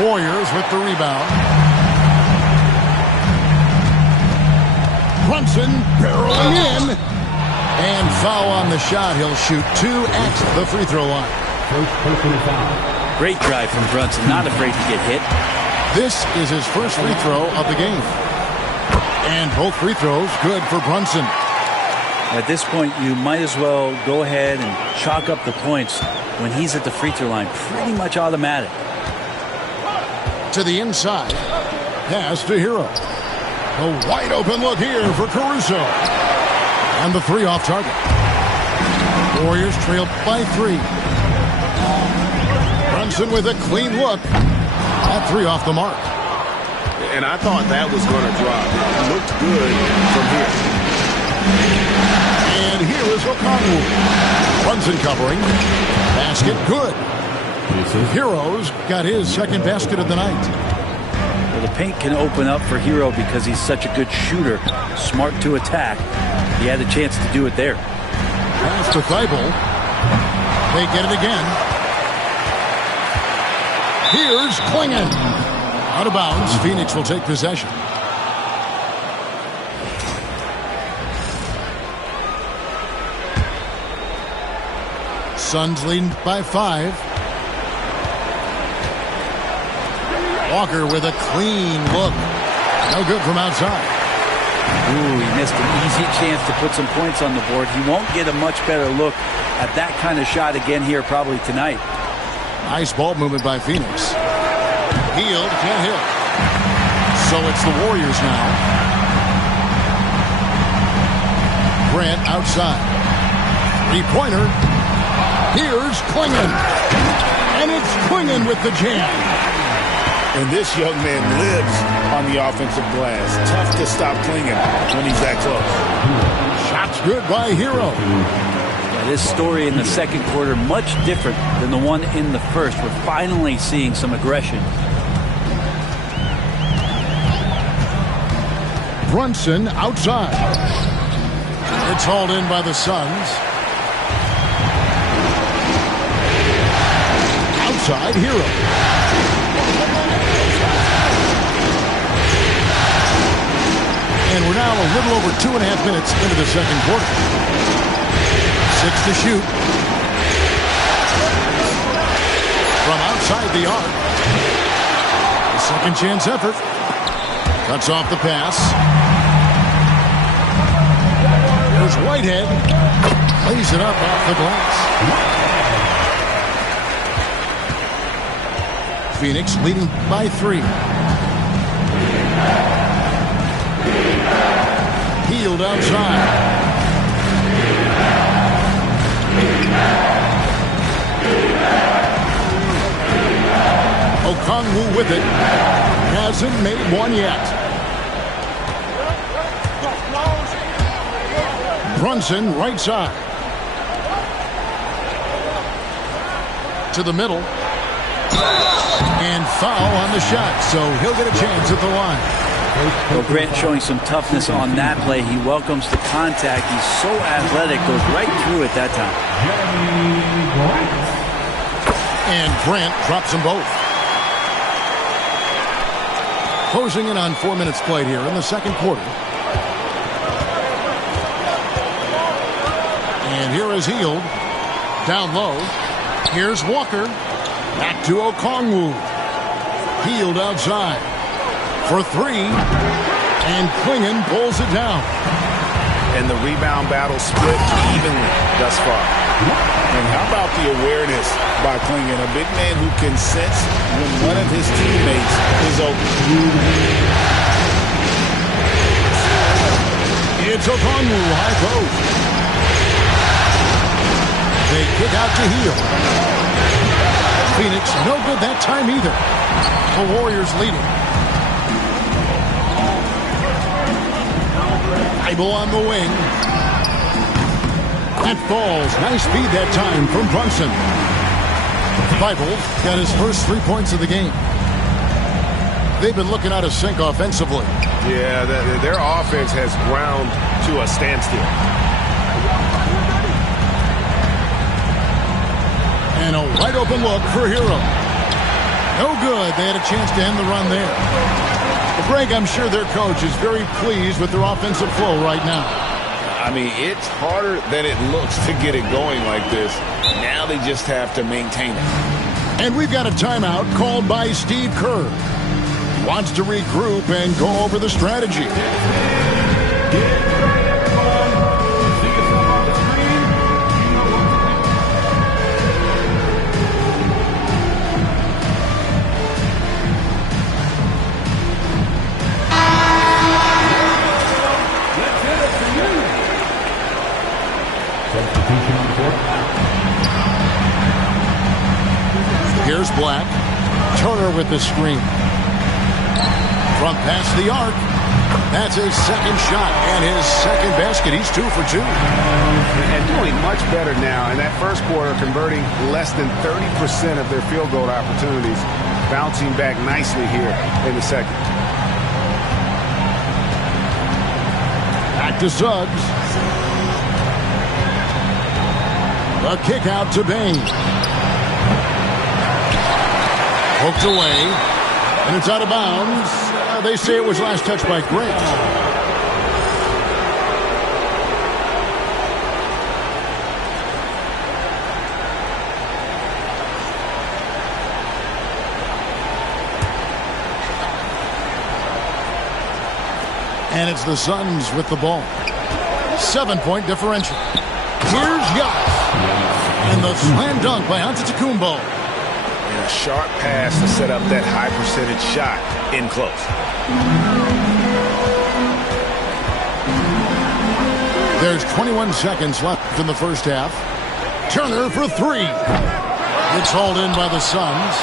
Warriors with the rebound. Brunson barreling in. And foul on the shot. He'll shoot 2 at the free throw line. First personal foul. Great drive from Brunson. Not afraid to get hit. This is his first free throw of the game. And both free throws good for Brunson. At this point, you might as well go ahead and chalk up the points when he's at the free throw line. Pretty much automatic. To the inside. Pass to Hero. A wide open look here for Caruso. And the 3 off target. Warriors trail by 3. Brunson with a clean look. That 3 off the mark. And I thought that was going to drop. It looked good from here. And here is Okongwu. Brunson covering. Basket good. Hero's got his second basket of the night. Well, the paint can open up for Hero because he's such a good shooter. Smart to attack. He had a chance to do it there. Pass to Thibault. They get it again. Here's Klingon. Out of bounds. Phoenix will take possession. Suns leading by 5. Walker with a clean look. No good from outside. Ooh, he missed an easy chance to put some points on the board. He won't get a much better look at that kind of shot again here probably tonight. Nice ball movement by Phoenix. Healed, can't hit. So it's the Warriors now. Grant outside. 3-pointer. Here's Klingon. And it's Klingon with the jam. And this young man lives on the offensive glass. Tough to stop Klingon when he's that close. Shots good by Hero. Yeah, this story in the second quarter much different than the one in the first. We're finally seeing some aggression. Brunson outside. It's hauled in by the Suns. Outside Hero. And we're now a little over 2.5 minutes into the second quarter. 6 to shoot. From outside the arc. A second chance effort. Cuts off the pass. There's Whitehead. Lays it up off the glass. Phoenix leading by 3. Healed outside. Okongwu with it. Has hasn't made one yet. Brunson, right side. To the middle. And foul on the shot, so he'll get a chance at the line. Well, Grant showing some toughness on that play. He welcomes the contact. He's so athletic, goes right through it that time. And Grant drops them both. Closing in on 4 minutes played here in the second quarter. And here is Hield. Down low. Here's Walker. Back to Okongwu. Hield outside. For three. And Klingon pulls it down. And the rebound battle split evenly thus far. And how about the awareness by Klingon? A big man who can sense when one of his teammates is open. It's Okongwu, high post. They kick out to Hield. Phoenix, no good that time either. The Warriors leading. Bible on the wing. That falls. Nice speed that time from Brunson. Bible got his first 3 points of the game. They've been looking out of sync offensively. Yeah, their offense has ground to a standstill. And a wide open look for Hero. No good. They had a chance to end the run there. But Greg, I'm sure their coach is very pleased with their offensive flow right now. I mean, it's harder than it looks to get it going like this. Now they just have to maintain it. And we've got a timeout called by Steve Kerr. He wants to regroup and go over the strategy. Here's Black. Turner with the screen. Front pass the arc. That's his second shot and his second basket. He's 2 for 2. And doing much better now. In that first quarter, converting less than 30% of their field goal opportunities. Bouncing back nicely here in the second. Back to Suggs. A kick out to Bain. Poked away, and it's out of bounds. They say it was last touched by Grant. And it's the Suns with the ball. 7-point differential. Here's Yacht. And the slam dunk by Antetokounmpo. A sharp pass to set up that high percentage shot in close. There's 21 seconds left in the first half. Turner for three. It's hauled in by the Suns.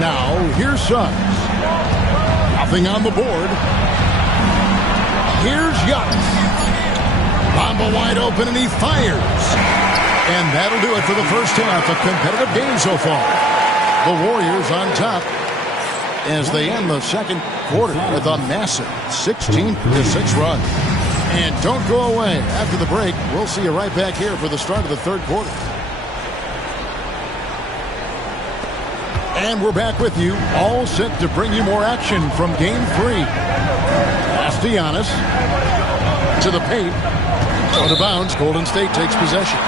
Now, here's Suggs. Nothing on the board. Here's Yacht. Bamba wide open, and he fires. And that'll do it for the first half. A competitive game so far. The Warriors on top as they end the second quarter with a massive 16-6 run. And don't go away. After the break, we'll see you right back here for the start of the third quarter. And we're back with you, all set to bring you more action from Game 3. Pass to Giannis. To the paint. Out of bounds, Golden State takes possession.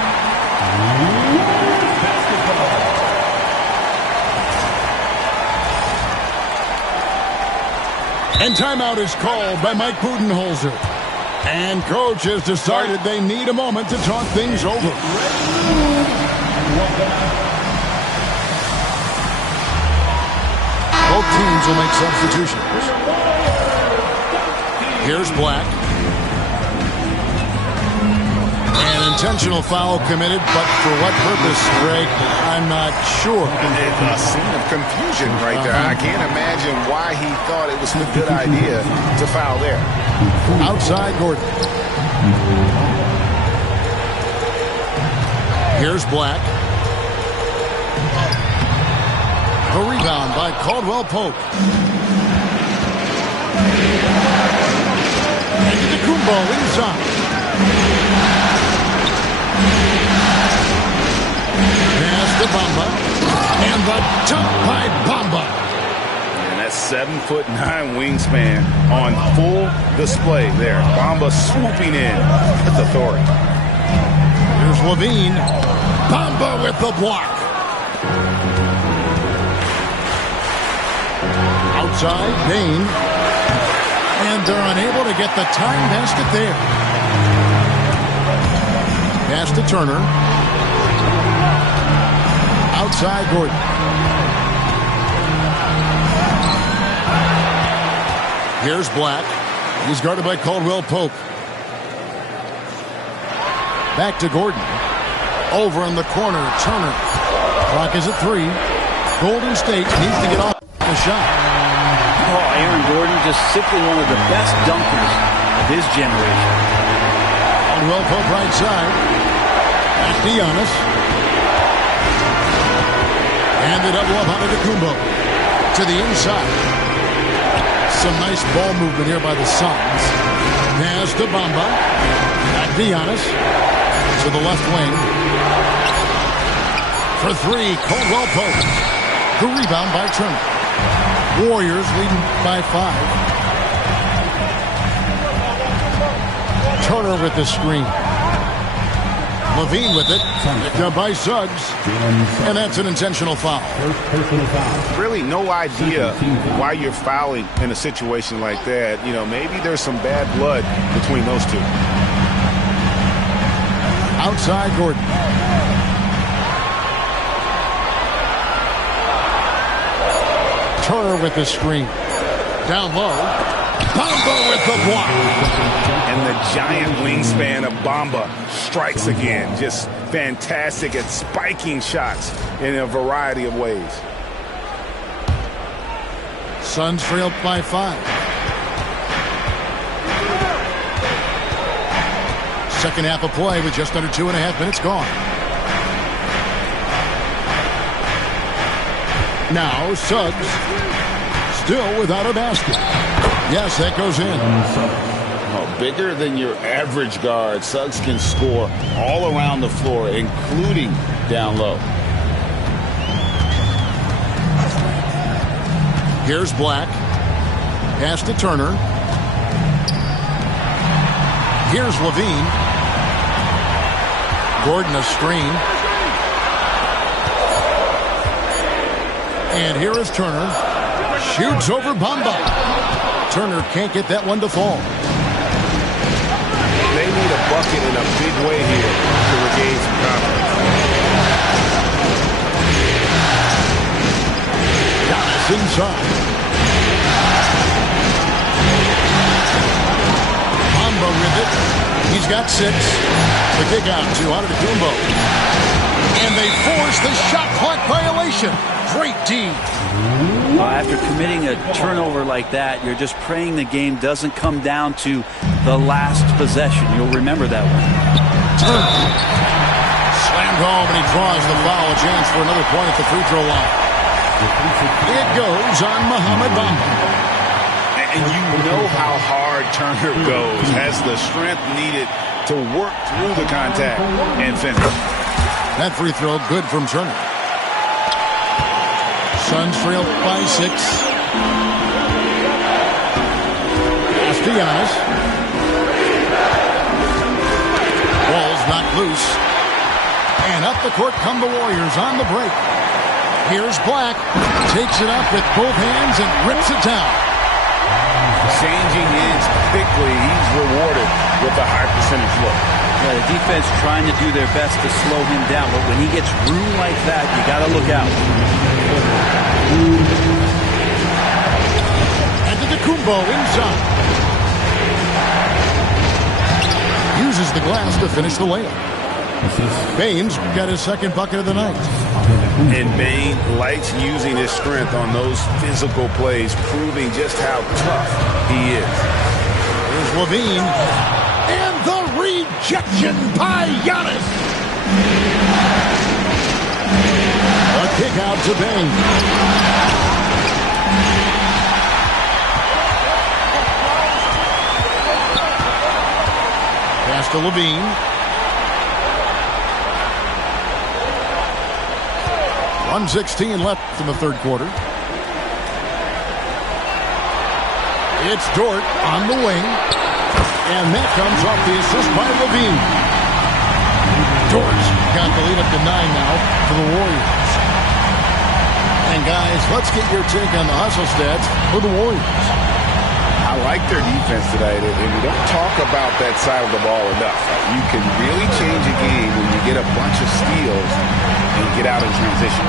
And timeout is called by Mike Budenholzer. And coach has decided they need a moment to talk things over. Both teams will make substitutions. Here's Black. And intentional foul committed, but for what purpose, Greg? I'm not sure. A scene of confusion right there. I can't imagine why he thought it was a good idea to foul there. Outside Gordon. Here's Black. The rebound by Caldwell Pope. Antetokounmpo inside. Pass to Bamba. And the dunk by Bamba. And that's 7'9" wingspan on full display there. Bamba swooping in with authority. Here's Levine. Bamba with the block. Outside, Bain. And they're unable to get the time basket there. Pass to Turner. Outside, Gordon. Here's Black. He's guarded by Caldwell Pope. Back to Gordon. Over in the corner, Turner. Clock is at 3. Golden State needs to get off the shot. Oh, Aaron Gordon, just simply one of the best dunkers of his generation. Caldwell Pope right side. Back to Giannis. And the double up on Antetokounmpo. To the inside. Some nice ball movement here by the Suns. Pass to Bamba. Back to Giannis. To the left wing. For 3, Caldwell Pope. The rebound by Turner. Warriors leading by 5. Turner with the screen. Levine with it. Picked up by Suggs. And that's an intentional foul. Really no idea why you're fouling in a situation like that. You know, maybe there's some bad blood between those two. Outside Gordon. Turner with the screen. Down low. Bamba with the block. And the giant wingspan of Bamba strikes again. Just fantastic at spiking shots in a variety of ways. Suns trailed by 5. Second half of play with just under 2.5 minutes gone. Now Suggs still without a basket. Yes, that goes in. Oh, bigger than your average guard, Suggs can score all around the floor, including down low. Here's Black. Pass to Turner. Here's Levine. Gordon a screen. And here is Turner. Shoots over Bamba. Turner can't get that one to fall. They need a bucket in a big way here to regain some confidence. Giannis inside. Bamba with it. He's got 6. The kick out to Antetokounmpo. And they force the shot clock violation. Great team. After committing a turnover like that, you're just praying the game doesn't come down to the last possession. You'll remember that one. Slammed home, and he draws the foul. A chance for another point at the free throw line. It goes on Mohamed Bamba. And you know how hard Turner goes. Has the strength needed to work through the contact and finish. That free throw good from Turner. Suns trail by 6. Pass to Giannis. Ball's knocked loose. And up the court come the Warriors on the break. Here's Black. Takes it up with both hands and rips it down. Changing ends quickly. He's rewarded with a high percentage look. Yeah, the defense trying to do their best to slow him down, but when he gets room like that, you got to look out. Antetokounmpo inside. Uses the glass to finish the layup. Baines got his second bucket of the night. And Bain likes using his strength on those physical plays, proving just how tough he is. Here's Levine. And the rejection by Giannis. A kick out to Bain. Pass to Levine. 1:16 left in the third quarter. It's Dort on the wing. And that comes off the assist by Levine. Dort's got the lead up to 9 now for the Warriors. And guys, let's get your take on the hustle stats for the Warriors. I like their defense tonight, and we don't talk about that side of the ball enough. You can really change a game when you get a bunch of steals and get out in transition.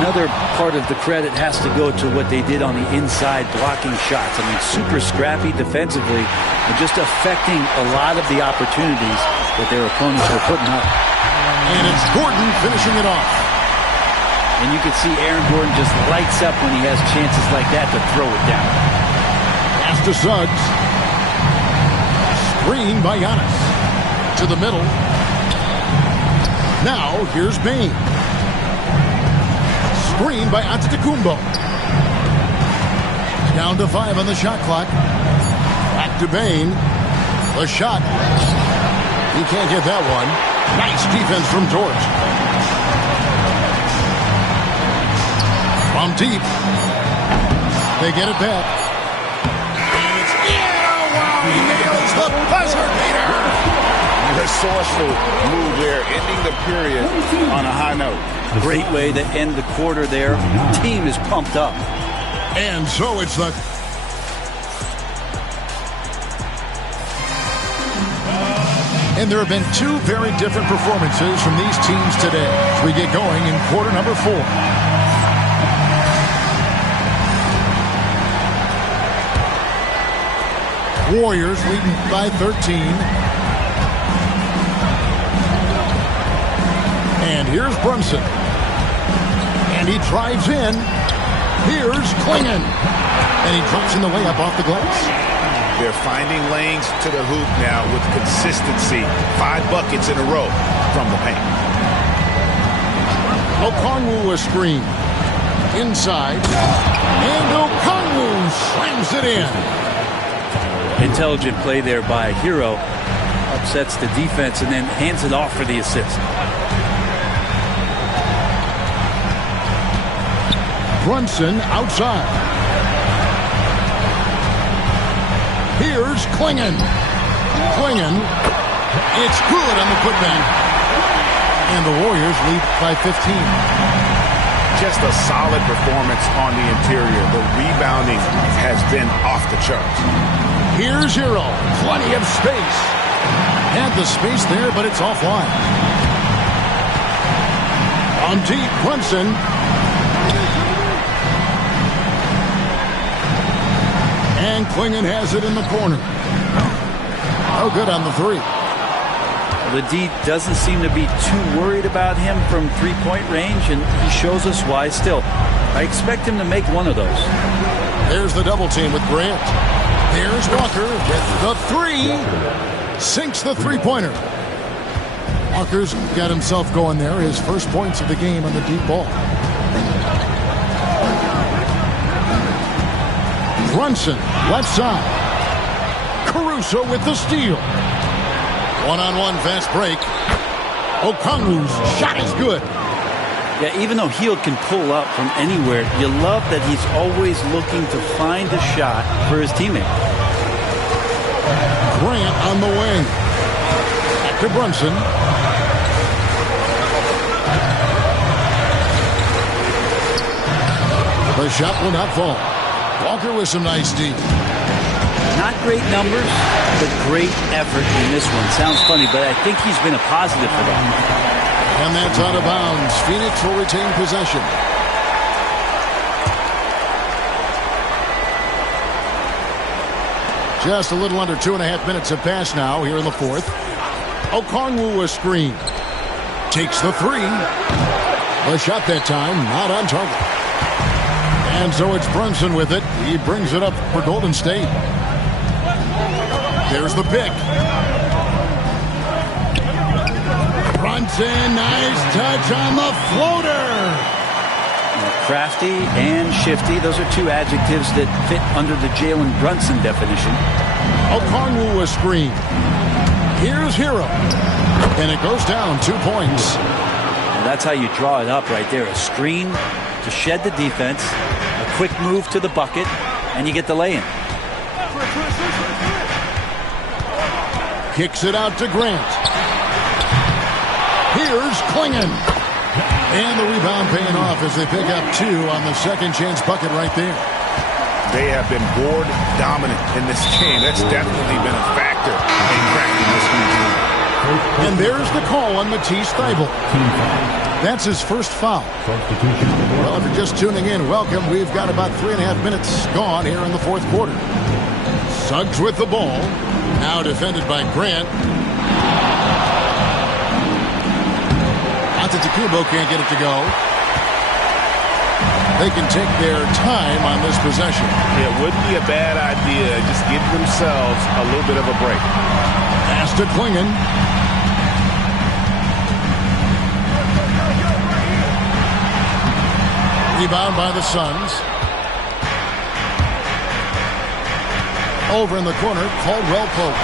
Another part of the credit has to go to what they did on the inside blocking shots. I mean, super scrappy defensively and just affecting a lot of the opportunities that their opponents were putting up. And it's Gordon finishing it off. And you can see Aaron Gordon just lights up when he has chances like that to throw it down. Pass to Suggs. Screen by Giannis. To the middle. Now, here's Bain. Screen by Antetokounmpo. Down to 5 on the shot clock. Back to Bain. The shot. He can't get that one. Nice defense from Dort. From deep. They get it back. And it's wow, he nails the buzzer beater. Resourceful move there, ending the period on a high note. Great way to end the quarter there. The team is pumped up. And so it's the And there have been two very different performances from these teams today as we get going in quarter number 4. Warriors leading by 13. And here's Brunson. And he drives in. Here's Klingon. And he drops in the layup off the glass. They're finding lanes to the hoop now with consistency. 5 buckets in a row from the paint. Okongwu a screen. Inside. And Okongwu slams it in. Intelligent play there by Hero. Upsets the defense and then hands it off for the assist. Brunson outside. Here's Klingon. Klingon. It's good on the putback. And the Warriors lead by 15. Just a solid performance on the interior. The rebounding has been off the charts. Here's Hero. Plenty of space. Had the space there, but it's offline. On deep, Brunson. And Klingon has it in the corner. Oh, good on the 3. The D doesn't seem to be too worried about him from three-point range, and he shows us why still. I expect him to make one of those. There's the double team with Grant. Here's Walker with the 3. Sinks the three-pointer. Walker's got himself going there. His first points of the game on the deep ball. Brunson, left side. Caruso with the steal. One-on-one fast break. Okongwu's shot is good. Yeah, even though Hield can pull up from anywhere, you love that he's always looking to find a shot for his teammate. Grant on the wing. Back to Brunson. The shot will not fall. Walker with some nice D. Not great numbers, but great effort in this one. Sounds funny, but I think he's been a positive for them. And that's out of bounds. Phoenix will retain possession. Just a little under 2.5 minutes have passed now here in the 4th. Okongwu a screen. Takes the three. A shot that time, not on target. And so it's Brunson with it. He brings it up for Golden State. There's the pick. Brunson, nice touch on the floater. Crafty and shifty. Those are two adjectives that fit under the Jalen Brunson definition. Okongwu a screen. Here's Hero. And it goes down 2 points. Well, that's how you draw it up right there. A screen to shed the defense, a quick move to the bucket, and you get the lay-in. Kicks it out to Grant. Here's Klingon. And the rebound paying off as they pick up 2 on the second chance bucket right there. They have been board dominant in this game. That's definitely been a factor in cracking this routine. And there's the call on Matisse Thybulle. That's his first foul. Well, if you're just tuning in, welcome. We've got about 3.5 minutes gone here in the fourth quarter. Suggs with the ball. Now defended by Grant. Antetokounmpo can't get it to go. They can take their time on this possession. It wouldn't be a bad idea. Just give themselves a little bit of a break. Pass to Klingon. Rebound by the Suns. Over in the corner, Caldwell Pope.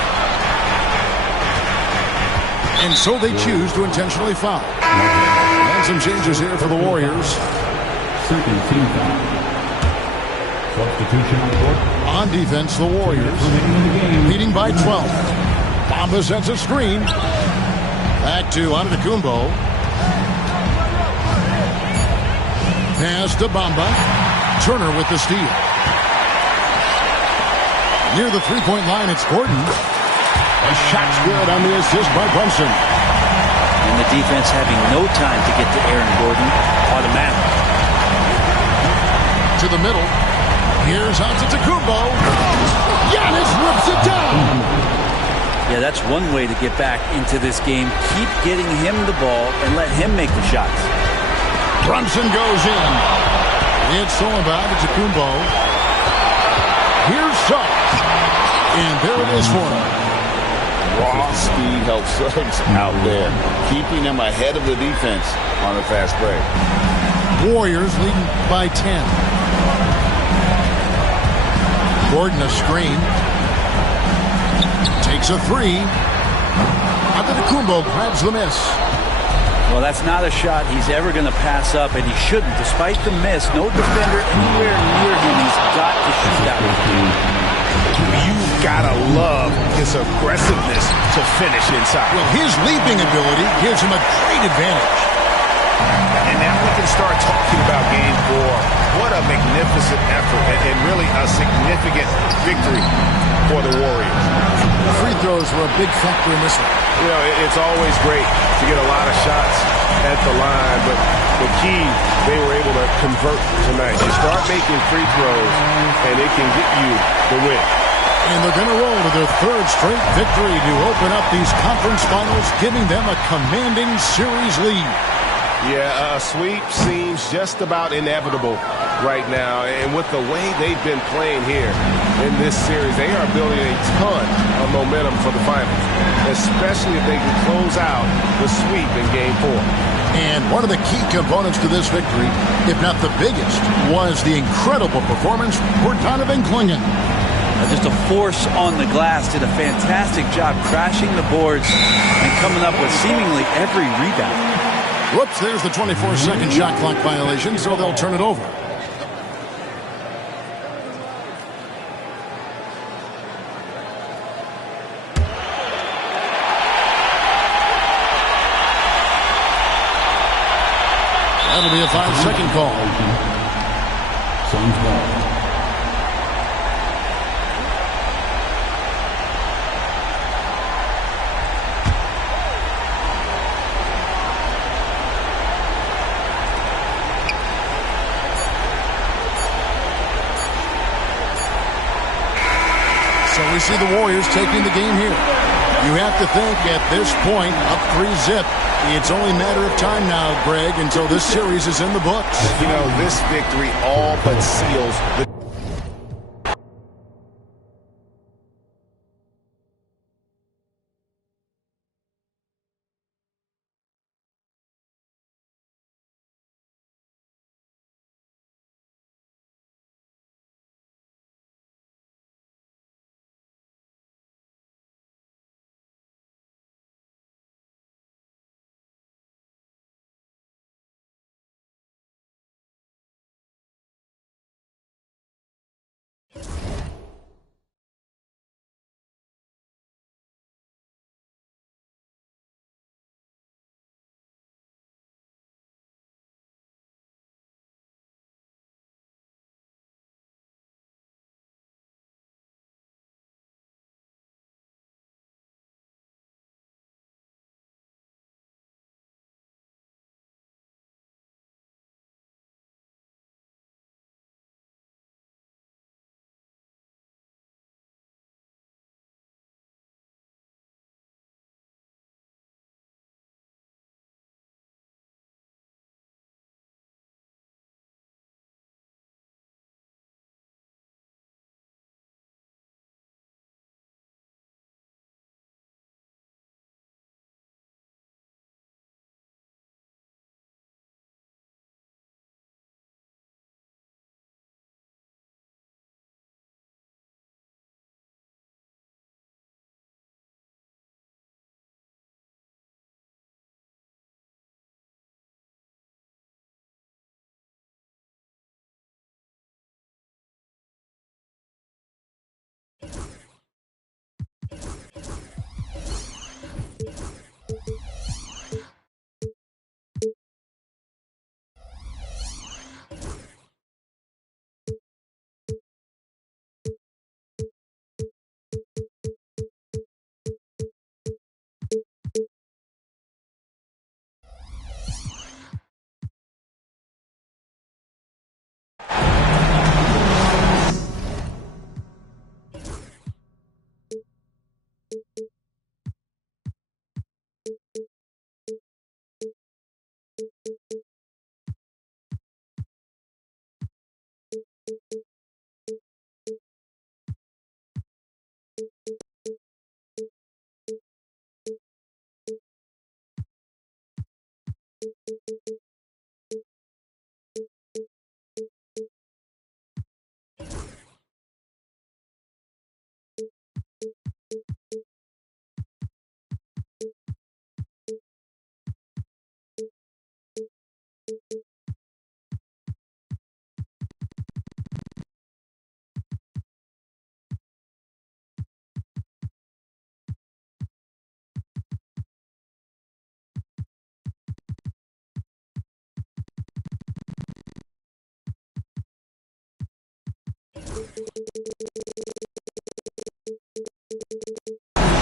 And so they choose to intentionally foul. And some changes here for the Warriors. Second team foul. Substitution on court. On defense, the Warriors leading by 12. Bamba sets a screen. Back to Antetokounmpo. Pass to Bamba. Turner with the steal. Near the three-point line, it's Gordon. A shot's good on the assist by Brunson. And the defense having no time to get to Aaron Gordon. Automatic. To the middle. Here's Antetokounmpo. Giannis rips it down. Yeah, that's one way to get back into this game. Keep getting him the ball and let him make the shots. Brunson goes in. It's thrown by Antetokounmpo. Here's Suggs. And there it is for him. Raw speed helps Suggs out there, keeping them ahead of the defense on a fast break. Warriors leading by 10. Gordon a screen. Takes a three. Antetokounmpo grabs the miss. Well, that's not a shot he's ever going to pass up, and he shouldn't. Despite the miss, no defender anywhere near him. He's got to shoot that one. You've got to love his aggressiveness to finish inside. Well, his leaping ability gives him a great advantage. And now we can start talking about game 4. What a magnificent effort and really a significant victory for the Warriors. The free throws were a big factor in this one. You know, it's always great to get a lot of shots at the line, but the key, they were able to convert tonight. You start making free throws, and it can get you the win. And they're going to roll to their third straight victory to open up these conference finals, giving them a commanding series lead. Yeah, a sweep seems just about inevitable right now. And with the way they've been playing here in this series, they are building a ton of momentum for the finals, especially if they can close out the sweep in Game 4. And one of the key components to this victory, if not the biggest, was the incredible performance for Donovan Klingon. Just a force on the glass, did a fantastic job crashing the boards and coming up with seemingly every rebound. Whoops, there's the 24-second shot clock violation, so they'll turn it over. That'll be a 5-second call. Suns ball. So we see the Warriors taking the game here. You have to think at this point, up 3-0, it's only a matter of time now, Greg, until this series is in the books. You know, this victory all but seals the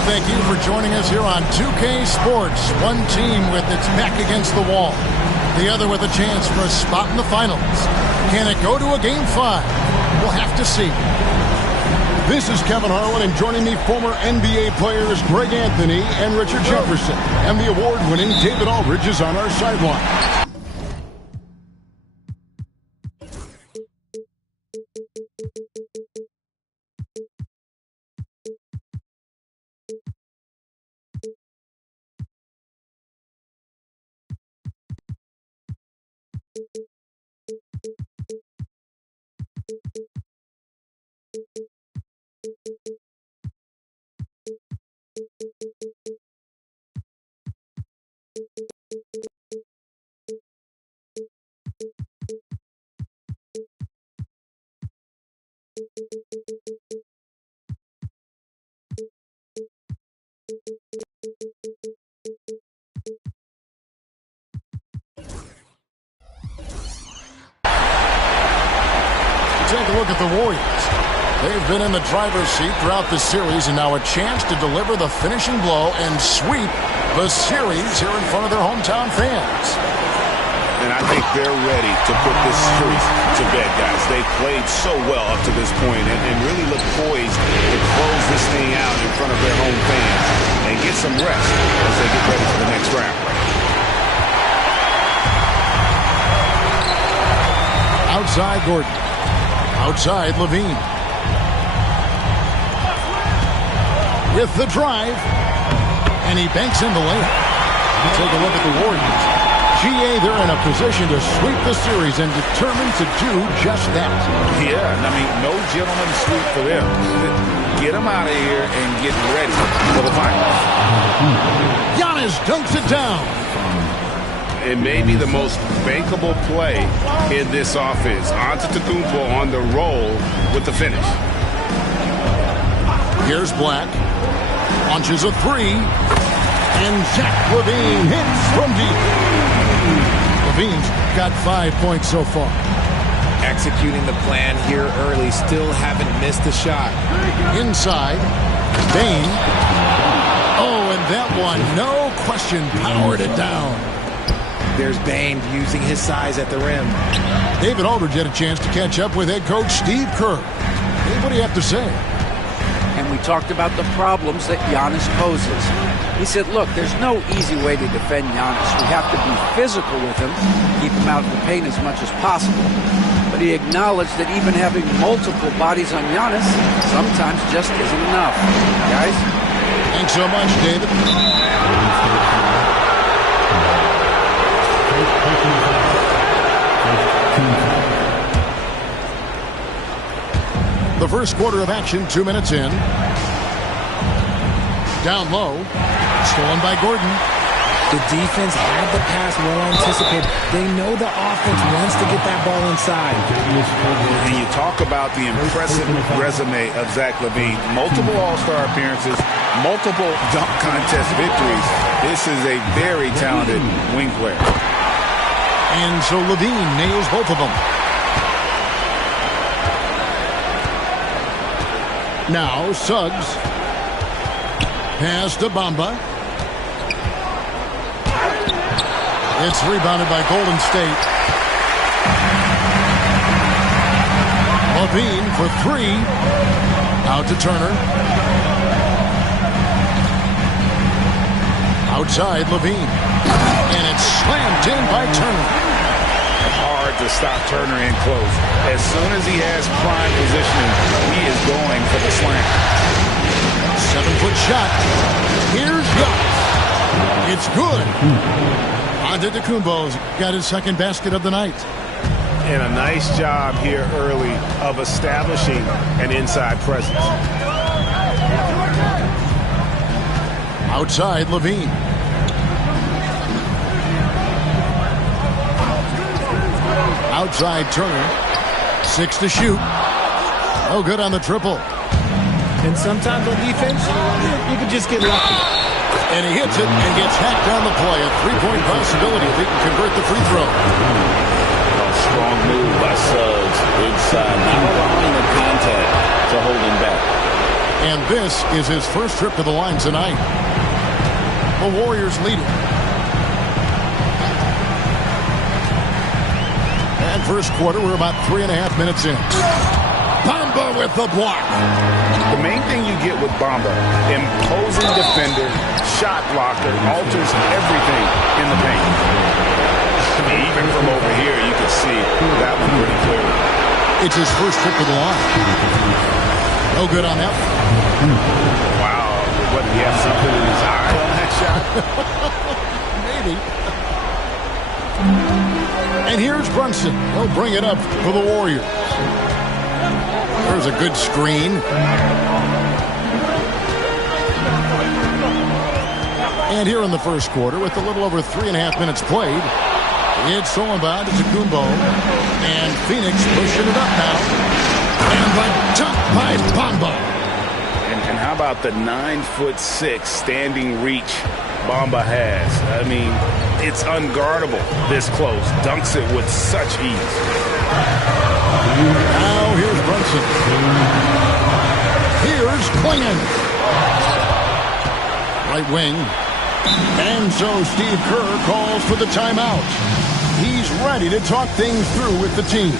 Thank you for joining us here on 2K Sports. One team with its back against the wall, the other with a chance for a spot in the finals. Can it go to a Game 5? We'll have to see. This is Kevin Harlan, and joining me, former NBA players Greg Anthony and Richard Jefferson. And the award-winning David Aldridge is on our sideline. Take a look at the Warriors. They've been in the driver's seat throughout the series, and now a chance to deliver the finishing blow and sweep the series here in front of their hometown fans. And I think they're ready to put this series to bed, guys. They've played so well up to this point and really look poised to close this thing out in front of their home fans. and get some rest as they get ready for the next round. Outside Gordon. Outside Levine. With the drive. And he banks in the lane. Take a look at the Warriors. GA, they're in a position to sweep the series and determined to do just that. Yeah, I mean, no gentleman sweep for them. Get them out of here and get ready for the finals. Giannis dunks it down. It may be the most bankable play in this offense. Antetokounmpo on the roll with the finish. Here's Black. Launches a three. And Zach LaVine hits from deep. LaVine's got 5 points so far. Executing the plan here early. Still haven't missed a shot. Inside. Bane. Oh, and that one, no question, powered it down. There's Bane using his size at the rim. David Aldridge had a chance to catch up with head coach Steve Kerr. Hey, what do you have to say? And we talked about the problems that Giannis poses. He said, look, there's no easy way to defend Giannis. We have to be physical with him, keep him out of the paint as much as possible. But he acknowledged that even having multiple bodies on Giannis sometimes just isn't enough. Guys? Thanks so much, David. The first quarter of action, 2 minutes in. Down low. Stolen by Gordon. The defense had the pass well anticipated. They know the offense wants to get that ball inside. And you talk about the impressive resume of Zach LaVine. Multiple All-Star appearances, multiple dunk contest victories. This is a very talented wing player. And so LaVine nails both of them. Now Suggs. Pass to Bamba. It's rebounded by Golden State. LaVine for three. Out to Turner. Outside LaVine. And it's slammed in by Turner. Hard to stop Turner in close. As soon as he has prime positioning, he is going for the slam. 7-foot shot. Here's Giannis. It's good. Antetokounmpo's got his second basket of the night. And a nice job here early of establishing an inside presence. Outside LaVine. Outside Turner. 6 to shoot. Oh, good on the triple. And sometimes on defense, you can just get lucky. And he hits it and gets hacked down the play. A three-point possibility if he can convert the free throw. A strong move by Suggs inside, not allowing the contact to hold him back. And this is his first trip to the line tonight. The Warriors lead it. And first quarter, we're about 3.5 minutes in. Bamba with the block. The main thing you get with Bamba, imposing defender, shot blocker, alters everything in the paint. I mean, even from over here, you can see that one pretty clearly. It's his first trip to the line. No good on that. Wow. What, do you have something in his eye on that shot? Maybe. And here's Brunson. He'll bring it up for the Warriors. There's a good screen. And here in the first quarter, with a little over 3.5 minutes played, it's Solomon to Kumbo. And Phoenix pushing it up now. And the dunk by Bamba. And how about the 9'6" standing reach Bamba has? I mean, it's unguardable this close. Dunks it with such ease. Now here's Brunson. Here's Klingon. Right wing. And so Steve Kerr calls for the timeout. He's ready to talk things through with the team.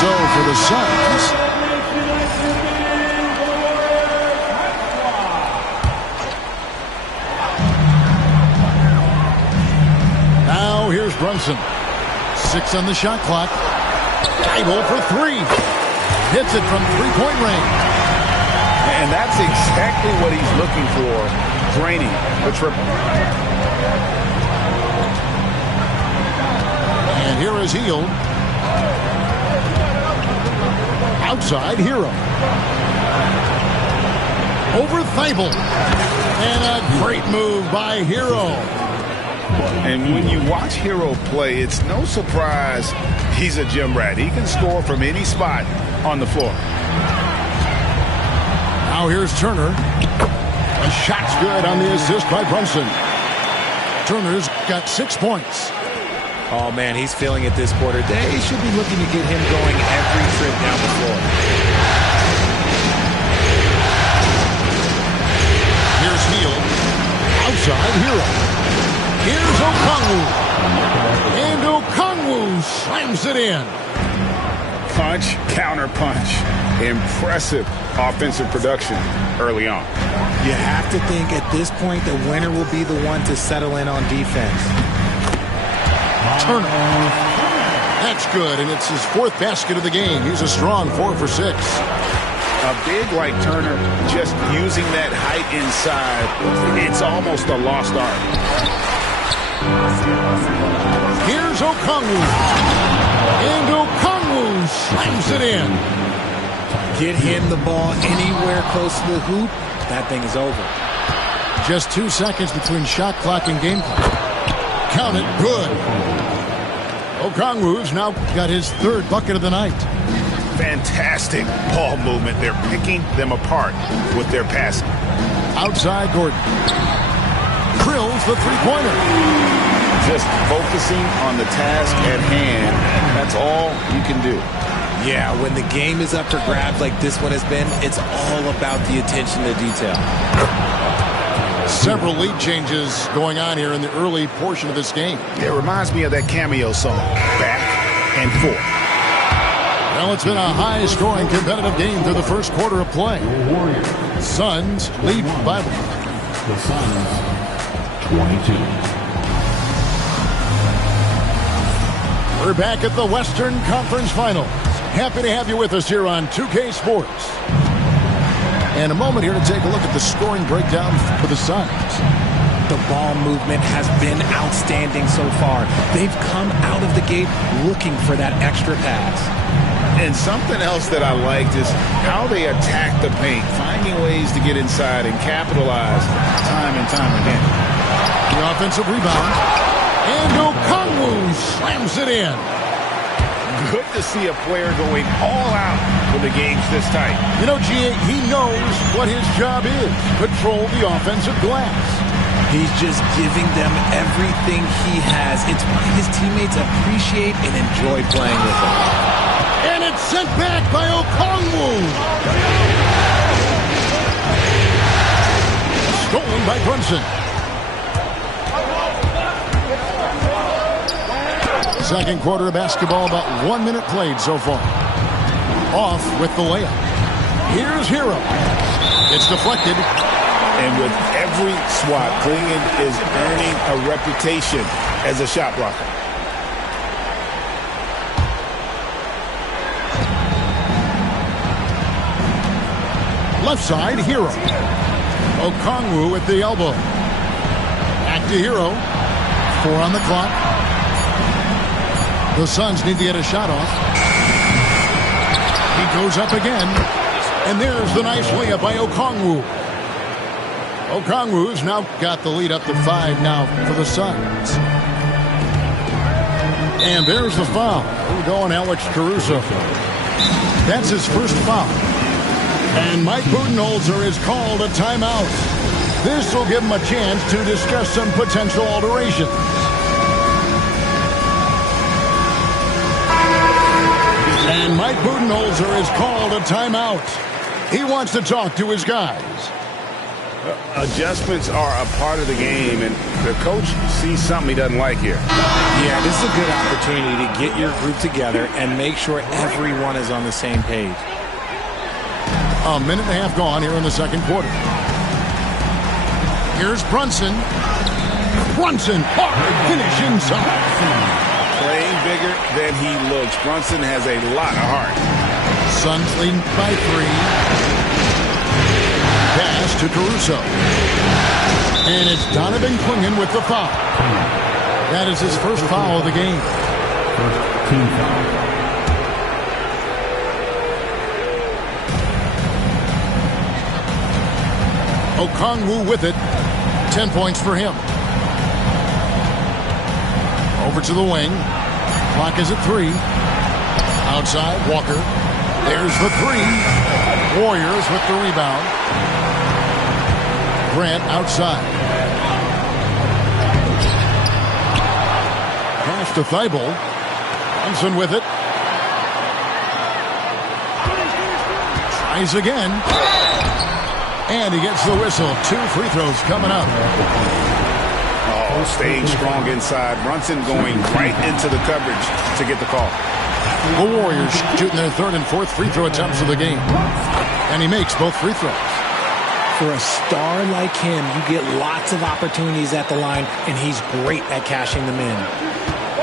So for the Suns, now here's Brunson. 6 on the shot clock. Able for 3. Hits it from three-point range. And that's exactly what he's looking for, draining the triple. And here is Hield. Outside, Hero. Over Thibault. And a great move by Hero. And when you watch Hero play, it's no surprise he's a gym rat. He can score from any spot on the floor. Now here's Turner. A shot's good on the assist by Brunson. Turner's got 6 points. Oh, man, he's feeling it this quarter. They should be looking to get him going every trip down the floor. Here's Hield. Outside, Hero. Here's Okongwu. And Okongwu slams it in. Punch, counter punch. Impressive offensive production early on. You have to think at this point the winner will be the one to settle in on defense. Turner. That's good, and it's his 4th basket of the game. He's a strong 4 for 6. A big like Turner, just using that height inside, it's almost a lost art. Here's Okongwu. And Okongwu slams it in. Get him the ball anywhere close to the hoop, that thing is over. Just 2 seconds between shot clock and game clock. Count it, good. Okongwu's now got his 3rd bucket of the night. Fantastic ball movement. They're picking them apart with their passing. Outside Gordon. Drills the three-pointer. Just focusing on the task at hand. That's all you can do. Yeah, when the game is up for grabs like this one has been, it's all about the attention to detail. Several lead changes going on here in the early portion of this game. It reminds me of that cameo song, Back and Forth. Well, it's been a high-scoring competitive game through the first quarter of play. Suns lead by one. The Suns, 22. We're back at the Western Conference Finals. Happy to have you with us here on 2K Sports. And a moment here to take a look at the scoring breakdown for the Suns. The ball movement has been outstanding so far. They've come out of the gate looking for that extra pass. And something else that I liked is how they attack the paint, finding ways to get inside and capitalize time and time again. The offensive rebound. And Okongwu slams it in. Good to see a player going all out when the game's this tight. You know, G.A., he knows what his job is. Control the offensive glass. He's just giving them everything he has. It's why his teammates appreciate and enjoy playing with him. And it's sent back by Okongwu. Stolen by Brunson. Second quarter of basketball, about 1 minute played so far. Off with the layup. Here's Hero. It's deflected. And with every swat, Cleveland is earning a reputation as a shot blocker. Left side, Hero. Okongwu at the elbow. Back to Hero. 4 on the clock. The Suns need to get a shot off. He goes up again. And there's the nice layup by Okongwu. Okongwu's now got the lead up to 5 now for the Suns. And there's the foul. We're going Alex Caruso. That's his first foul. And Mike Budenholzer is called a timeout. This will give him a chance to discuss some potential alterations. And Mike Budenholzer is called a timeout. He wants to talk to his guys. Adjustments are a part of the game, and the coach sees something he doesn't like here. Yeah, this is a good opportunity to get your group together and make sure everyone is on the same page. A minute and a half gone here in the second quarter. Here's Brunson. Brunson, hard finish inside. Playing bigger than he looks. Brunson has a lot of heart. Suns leading by 3. Pass to Caruso. And it's Donovan Clingan with the foul. That is his first foul of the game. First team foul. Okongwu with it. 10 points for him. Over to the wing. Clock is at 3. Outside, Walker. There's the 3. Warriors with the rebound. Grant outside. Pass to Thibault. Thompson with it. Tries again. And he gets the whistle. 2 free throws coming up. Oh, staying strong inside. Brunson going right into the coverage to get the call. The Warriors shooting their 3rd and 4th free throw attempts of the game. And he makes both free throws. For a star like him, you get lots of opportunities at the line, and he's great at cashing them in.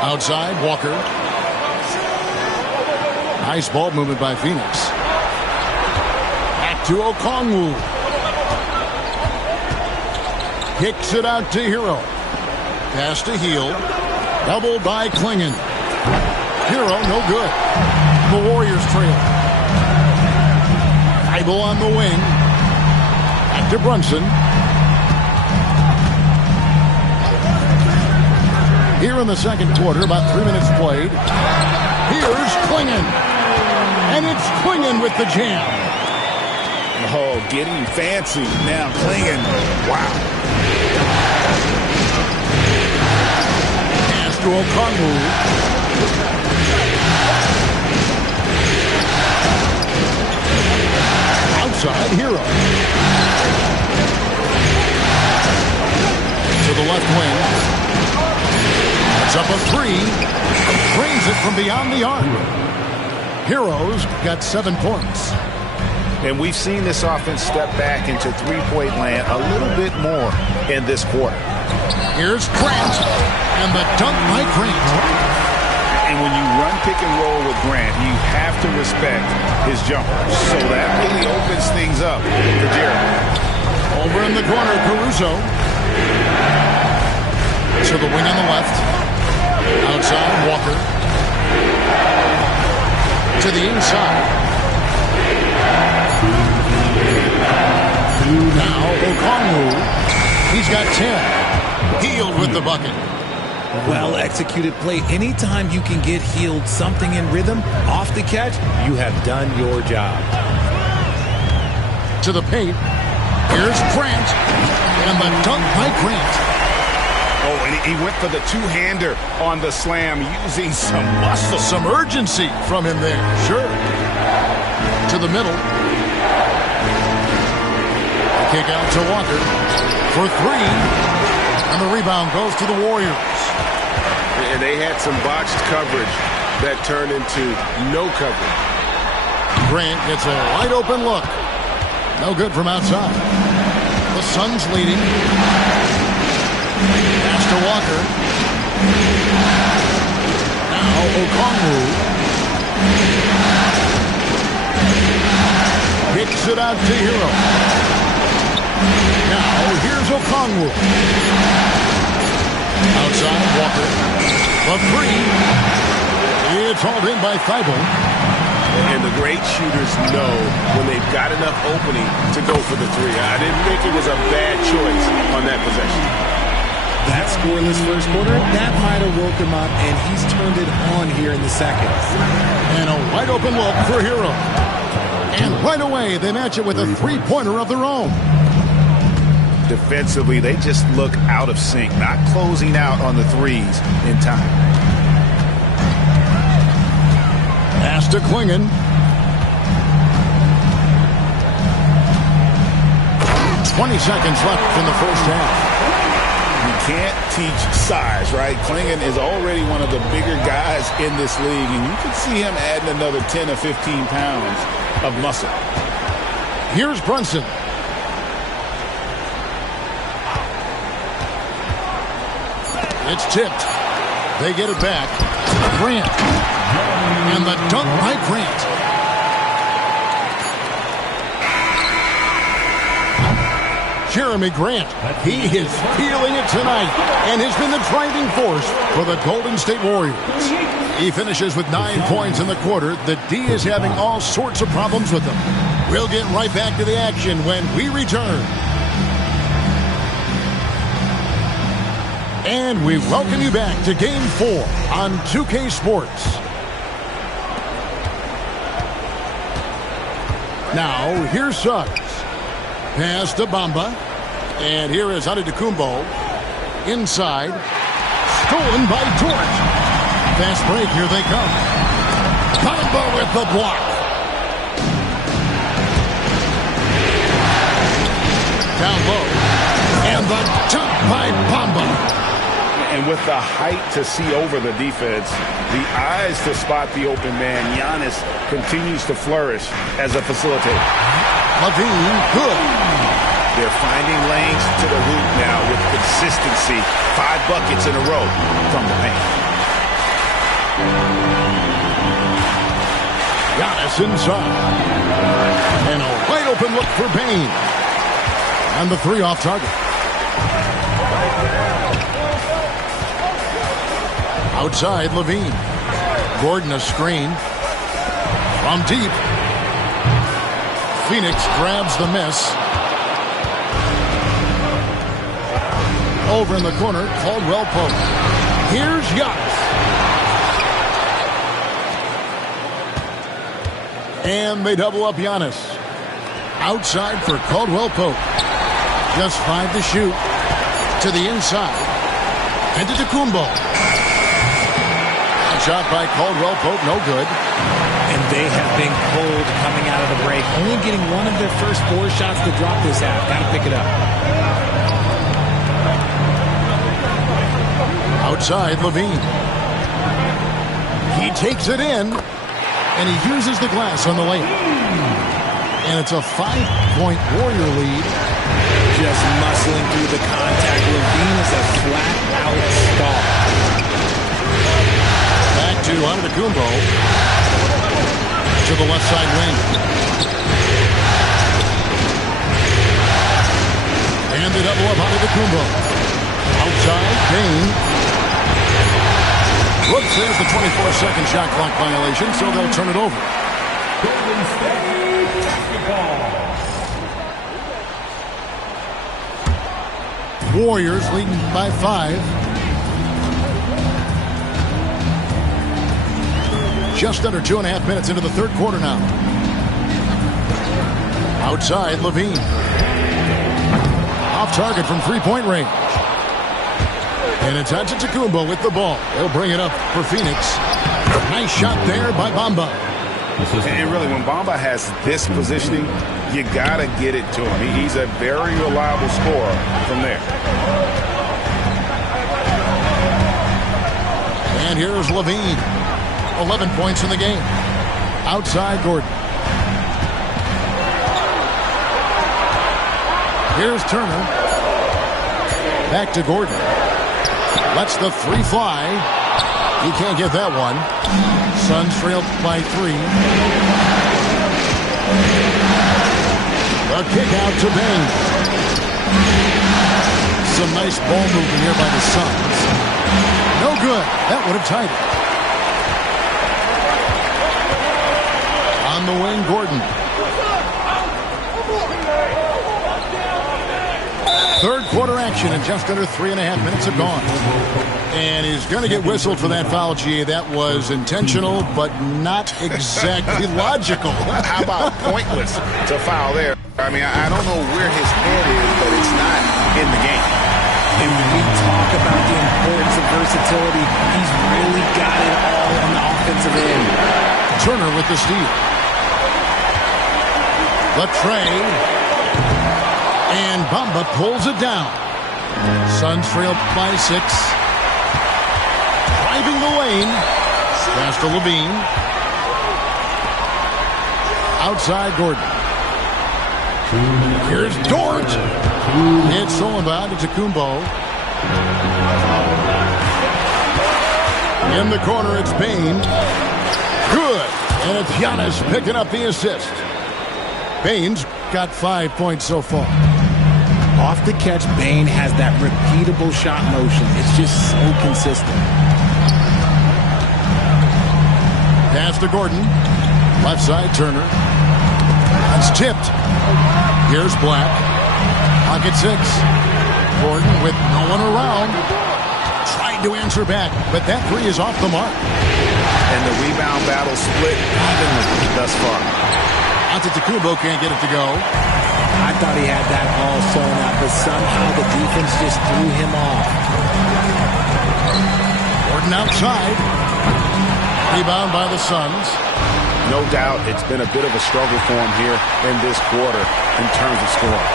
Outside, Walker. Nice ball movement by Phoenix. Back to Okongwu. Kicks it out to Hero. Pass to Hield. Doubled by Clingan. Hero, no good. The Warriors trail. Thibault on the wing. Back to Brunson. Here in the second quarter, about 3 minutes played. Here's Clingan. And it's Clingan with the jam. Oh, getting fancy now. Clingan. Wow. Pass to Okongwu. Outside, Hero. To the left wing. It's up a 3. Brings it from beyond the arc. Heroes got 7 points. And we've seen this offense step back into three-point land a little bit more in this quarter. Here's Grant. And the dunk by Grant. And when you run pick and roll with Grant, you have to respect his jumper. So that really opens things up for Jeremy. Over in the corner, Caruso. To the wing on the left. Outside, Walker. To the inside. Now, Okongwu. He's got 10. Hield with the bucket. Well-executed play. Anytime you can get Hield something in rhythm off the catch, you have done your job. To the paint. Here's Grant. And the dunk by Grant. Oh, and he went for the two-hander on the slam, using some muscle. Some urgency from him there. Sure. To the middle. Kick out to Walker for 3. And the rebound goes to the Warriors. And they had some botched coverage that turned into no coverage. Grant gets a wide open look. No good from outside. The Suns leading. Pass to Walker. Now Okongwu. Kicks it out to Hero. Now here's Okongwu. Outside, Walker. The 3. It's hauled in by Thibault. And the great shooters know when they've got enough opening to go for the 3. I didn't think it was a bad choice on that possession. That scoreless first quarter, that might have woke him up, and he's turned it on here in the second. And a wide open look for Hero. And right away, they match it with a 3-pointer of their own. Defensively, they just look out of sync, not closing out on the threes in time. Pass to Clingan. 20 seconds left in the first half. You can't teach size, right? Klingon is already one of the bigger guys in this league, and you can see him adding another 10 or 15 pounds of muscle. Here's Brunson. It's tipped. They get it back. Grant. And the dunk by Grant. Jeremy Grant, he is feeling it tonight and has been the driving force for the Golden State Warriors. He finishes with 9 points in the quarter. The D is having all sorts of problems with him. We'll get right back to the action when we return. And we welcome you back to Game 4 on 2K Sports. Now, here's Suggs. Pass to Bamba. And here is Antetokounmpo. Inside. Stolen by Dort. Fast break. Here they come. Bamba with the block. Down low. And the jump by Bamba. And with the height to see over the defense, the eyes to spot the open man, Giannis continues to flourish as a facilitator. Levine, good. They're finding lanes to the hoop now with consistency. 5 buckets in a row from the paint. Giannis inside. And a wide open look for Bane. And the 3 off target. Outside, Levine. Gordon a screen. From deep. Phoenix grabs the miss. Over in the corner, Caldwell Pope. Here's Giannis. And they double up Giannis. Outside for Caldwell Pope. Just 5 to shoot. To the inside. Antetokounmpo. Shot by Caldwell Pope, no good. And they have been cold coming out of the break. Only getting one of their first 4 shots to drop this half. Got to pick it up. Outside, Levine. He takes it in, and he uses the glass on the layup. And it's a 5-point Warrior lead. Just muscling through the contact. Levine is a flat-out star. Back to Antetokounmpo. To the left side wing. And they double up Antetokounmpo. Outside, Bane. Brooks has the 24-second shot clock violation, so they'll turn it over. Golden State basketball. Warriors leading by 5. Just under 2.5 minutes into the third quarter now. Outside, Levine. Off target from 3-point range. And it's Antetokounmpo with the ball. He'll bring it up for Phoenix. Nice shot there by Bamba. And really, when Bamba has this positioning, you got to get it to him. He's a very reliable scorer from there. And here's Levine. 11 points in the game. Outside, Gordon. Here's Turner. Back to Gordon. Lets the 3 fly. He can't get that one. Suns trailed by 3. The kick out to Bane. Some nice ball movement here by the Suns. No good. That would have tied it. On the wing, Gordon. Third quarter action, and just under 3.5 minutes have gone. And he's going to get whistled for that foul, G. That was intentional, but not exactly logical. How about pointless to foul there? I mean, I don't know where his head is, but it's not in the game. And when we talk about the importance of versatility, he's really got it all on the offensive end. Turner with the steal. The tray. And Bamba pulls it down. Suns trail by 6. Driving the lane. Pass to Levine. Outside Gordon. Here's Dort. It's stolen by Kumbo. In the corner, it's Bain. Good. And it's Giannis picking up the assist. Bain's got 5 points so far. Off the catch, Bain has that repeatable shot motion. It's just so consistent. Pass to Gordon. Left side, Turner. It's tipped. Here's Black. Pocket 6. Gordon with no one around. Tried to answer back, but that three is off the mark. And the rebound battle split evenly thus far. Antetokounmpo can't get it to go. I thought he had that all sewn up, but somehow the defense just threw him off. Gordon outside. Rebound by the Suns. No doubt it's been a bit of a struggle for him here in this quarter in terms of scoring.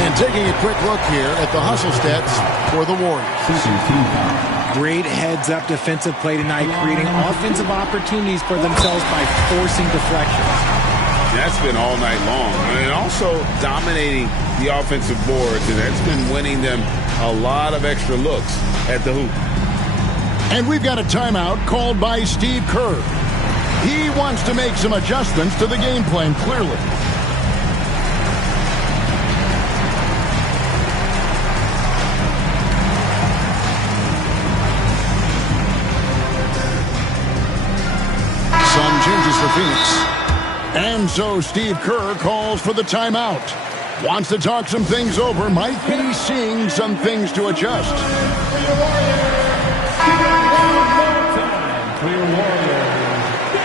And taking a quick look here at the hustle stats for the Warriors. Great heads-up defensive play tonight, creating offensive opportunities for themselves by forcing deflections. That's been all night long. And also dominating the offensive boards, and that's been winning them a lot of extra looks at the hoop. And we've got a timeout called by Steve Kerr. He wants to make some adjustments to the game plan, clearly. Some changes for Phoenix. And so Steve Kerr calls for the timeout. Wants to talk some things over, might be seeing some things to adjust. Clear Warriors, 15.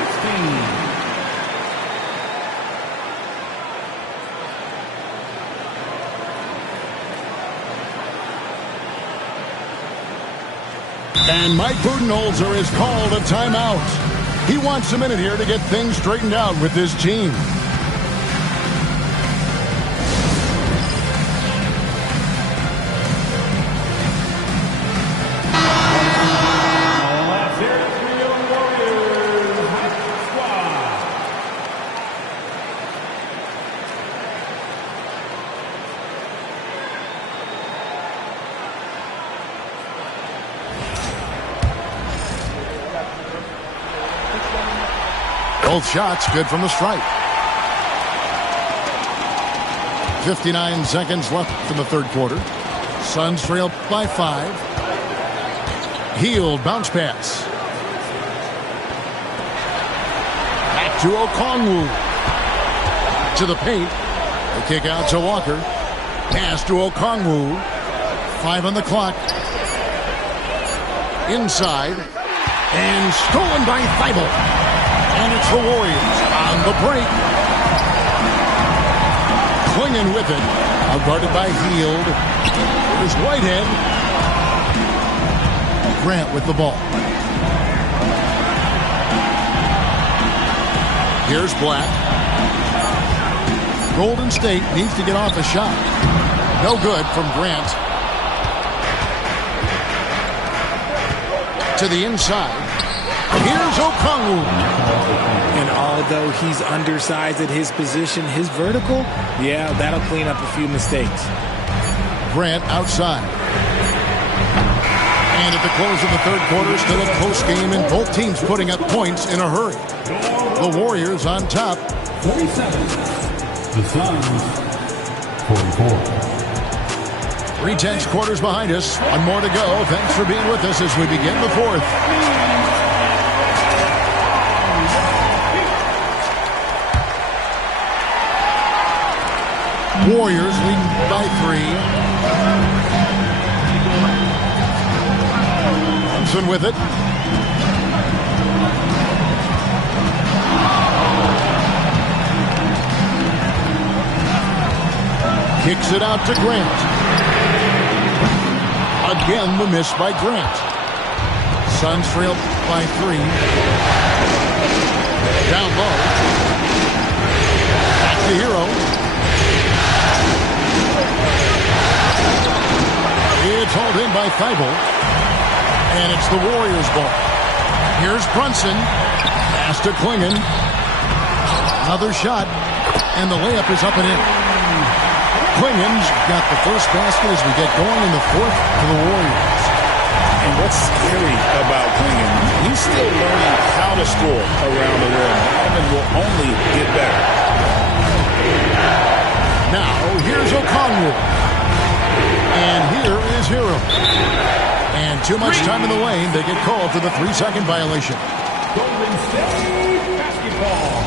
And Mike Budenholzer has called a timeout. He wants a minute here to get things straightened out with his team. Both shots good from the stripe. 59 seconds left in the third quarter. Suns trail by 5. Healed bounce pass. Back to Okongwu. To the paint. The kick out to Walker. Pass to Okongwu. 5 on the clock. Inside. And stolen by Thibault. And it's the Warriors on the break. Clinging with it. Outguarded by Hield. Here's Whitehead. Grant with the ball. Here's Black. Golden State needs to get off a shot. No good from Grant. To the inside. Here's Okongwu. And although he's undersized at his position, his vertical, yeah, that'll clean up a few mistakes. Grant outside. And at the close of the third quarter, still a close game, and both teams putting up points in a hurry. The Warriors on top. 47. The Suns, 44. 3 quarters behind us. One more to go. Thanks for being with us as we begin the fourth. Warriors leading by 3. Thompson with it. Kicks it out to Grant. Again, the miss by Grant. Suns trail by 3. Down low. Back to Hero. It's hauled in by Thibault. And it's the Warriors' ball. Here's Brunson. Pass to Klingon. Another shot. And the layup is up and in. Klingon's got the first basket as we get going in the fourth for the Warriors. And what's scary about Klingon, he's still learning how to score around the rim. Donovan will only get better. Now, here's O'Connell. And here is Hero. And too much time in the lane. They get called for the 3-second violation. Golden State basketball.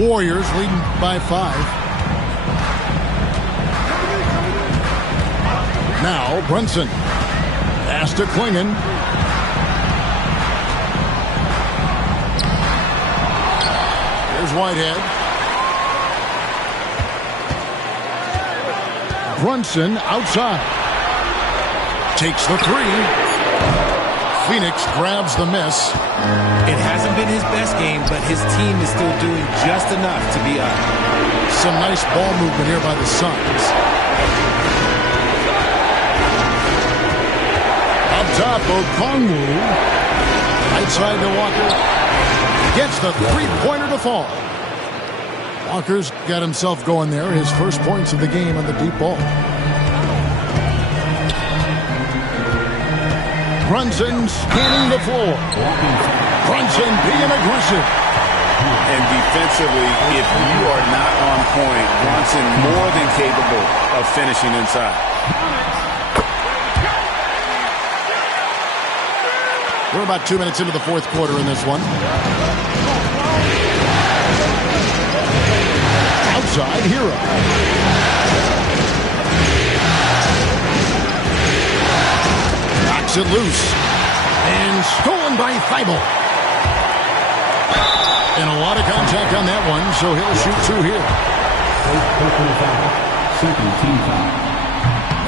Warriors leading by 5. Now Brunson. Pass to Klingon. Here's Whitehead. Brunson outside. Takes the 3. Phoenix grabs the miss. It hasn't been his best game, but his team is still doing just enough to be up. Some nice ball movement here by the Suns. Up top, Okongwu. Right side to Walker. Gets the three-pointer to fall. Walker's got himself going there. His first points of the game on the deep ball. Brunson scanning the floor. Brunson being aggressive. And defensively, if you are not on point, Brunson more than capable of finishing inside. We're about 2 minutes into the fourth quarter in this one. Outside, Hero. Knocks it loose. And stolen by Thibault. And a lot of contact on that one, so he'll shoot 2 here.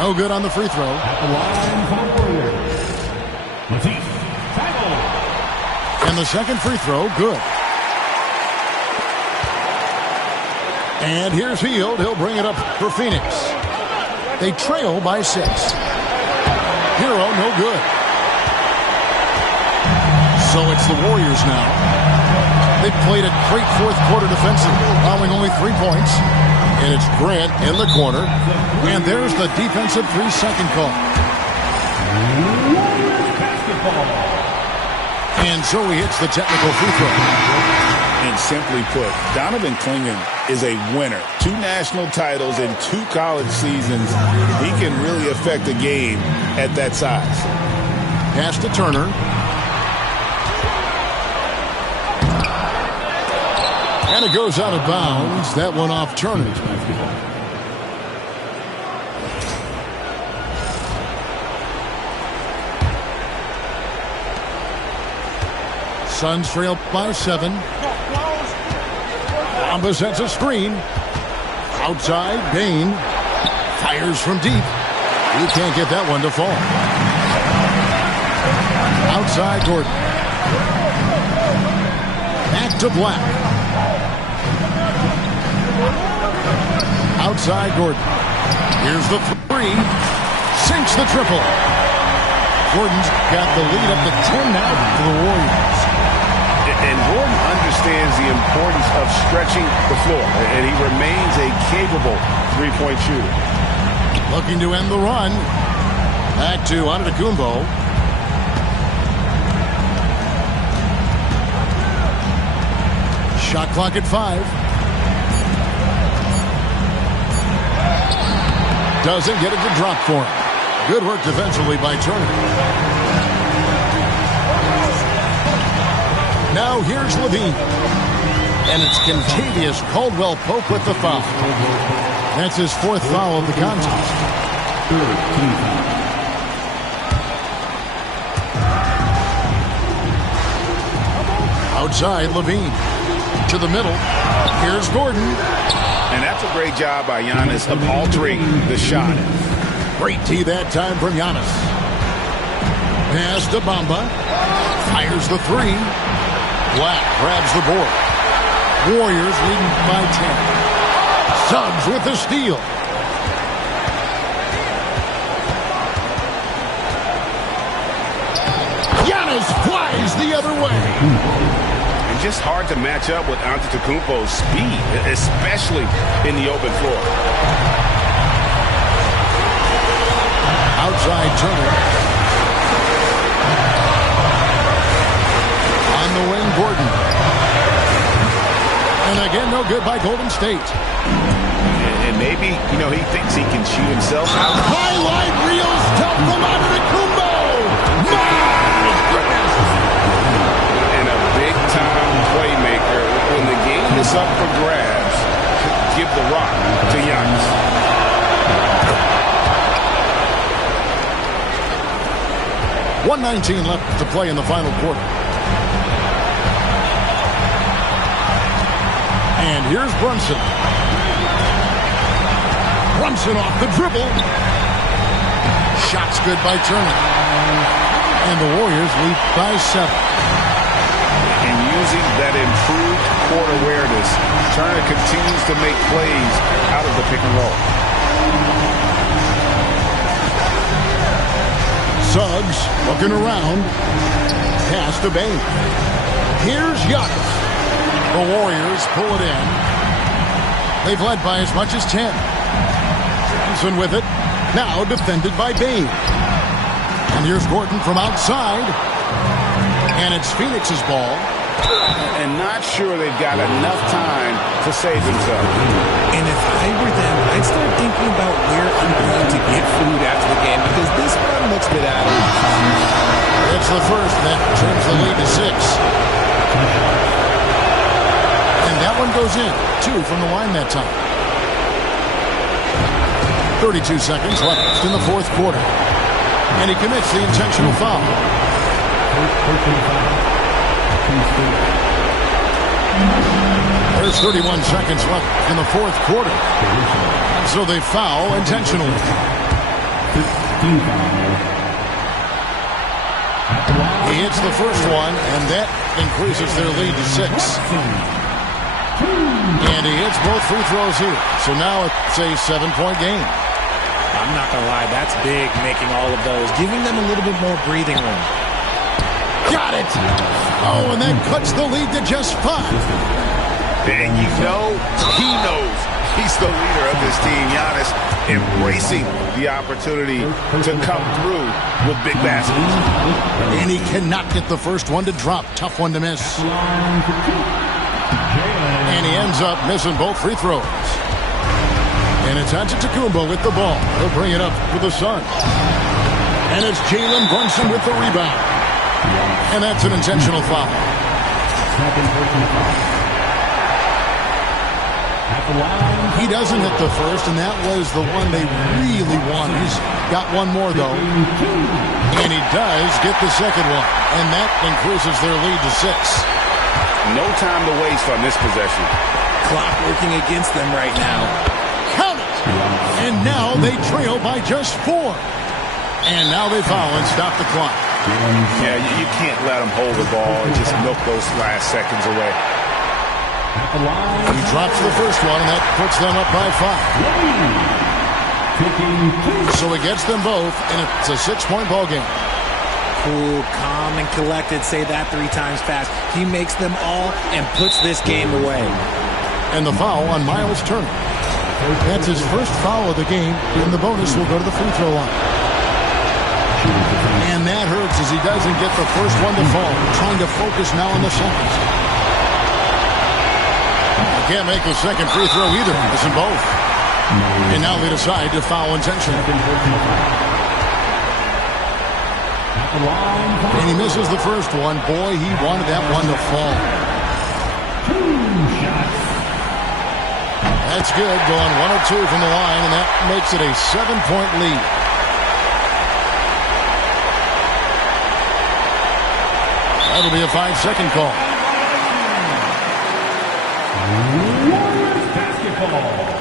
No good on the free throw. At the line for the Warriors, Matisse Thybulle. And the second free throw, good. And here's Hield. He'll bring it up for Phoenix. They trail by 6. Hero, no good. So it's the Warriors now. They've played a great fourth quarter defensively, allowing only 3 points. And it's Grant in the corner. And there's the defensive 3-second call. And so he hits the technical free throw. And simply put, Donovan Klingon is a winner. 2 national titles in 2 college seasons. He can really affect a game at that size. Pass to Turner. And it goes out of bounds. That one off Turner. Suns trail by 7. Bamba sets a screen. Outside, Bain fires from deep. He can't get that one to fall. Outside, Gordon. Back to Black. Outside, Gordon. Here's the 3. Sinks the triple. Gordon's got the lead up to 10 now for the Warriors. And Gordon understands the importance of stretching the floor, and he remains a capable three-point shooter. Looking to end the run. Back to Antetokounmpo. Shot clock at 5. Doesn't get it to drop for him. Good work defensively by Turner. Now here's Levine. And it's Kentavious Caldwell-Pope with the foul. That's his 4th foul of the contest. Outside, Levine. To the middle. Here's Gordon. And that's a great job by Giannis of altering the shot. Great tee that time from Giannis. Pass to Bamba. Fires the 3. Black grabs the board. Warriors leading by 10. Suggs with the steal. Giannis flies the other way. And just hard to match up with Antetokounmpo's speed, especially in the open floor. Outside Turner. On the wing, Gordon. And again, no good by Golden State. And maybe, he thinks he can shoot himself out. Highlight reel stuff from Antetokounmpo. My goodness. And a big-time playmaker. When the game is up for grabs, give the rock to Giannis. .119 left to play in the final quarter. And here's Brunson. Brunson off the dribble. Shot's good by Turner. And the Warriors lead by 7. And using that improved court awareness, Turner continues to make plays out of the pick and roll. Suggs looking around. Pass to Bane. Here's Giannis. The Warriors pull it in. They've led by as much as 10. Johnson with it. Now defended by Bane. And here's Gordon from outside. And it's Phoenix's ball. And not sure they've got enough time to save themselves. And if I were them, I'd start thinking about where I'm going to get food after the game because this one looks a bit out of reach. It's the first that turns the lead to 6. And that one goes in. 2 from the line that time. 32 seconds left in the fourth quarter. And he commits the intentional foul. There's 31 seconds left in the fourth quarter. So they foul intentionally. He hits the first one, and that increases their lead to 6. And he hits both free throws here. So now it's a 7-point game. I'm not going to lie, that's big, making all of those, giving them a little bit more breathing room. Got it! Oh, and that cuts the lead to just 5. And he knows he's the leader of this team. Giannis embracing the opportunity to come through with big baskets. And he cannot get the first one to drop. Tough one to miss. And he ends up missing both free throws. And it's Antetokounmpo with the ball. He'll bring it up for the Suns. And it's Jalen Brunson with the rebound. And that's an intentional foul. He doesn't hit the first, and that was the one they really wanted. He's got one more, though. And he does get the second one. And that increases their lead to 6. No time to waste on this possession. Clock working against them right now. Count it! And now they trail by just 4. And now they foul and stop the clock. Yeah, you can't let them hold the ball and just milk those last seconds away. He drops the first one, and that puts them up by 5. So he gets them both, and it's a 6-point ball game. Cool, calm, and collected. Say that 3 times fast. He makes them all and puts this game away. And the foul on Miles Turner. That's his first foul of the game, and the bonus will go to the free throw line. And that hurts as he doesn't get the first one to fall. Trying to focus now on the second. Can't make the second free throw either. Missing both. And now they decide to foul intentionally. And he misses the first one. Boy, he wanted that one to fall. That's good. Going 1 or 2 from the line, and that makes it a 7-point lead. That'll be a 5-second call. Basketball.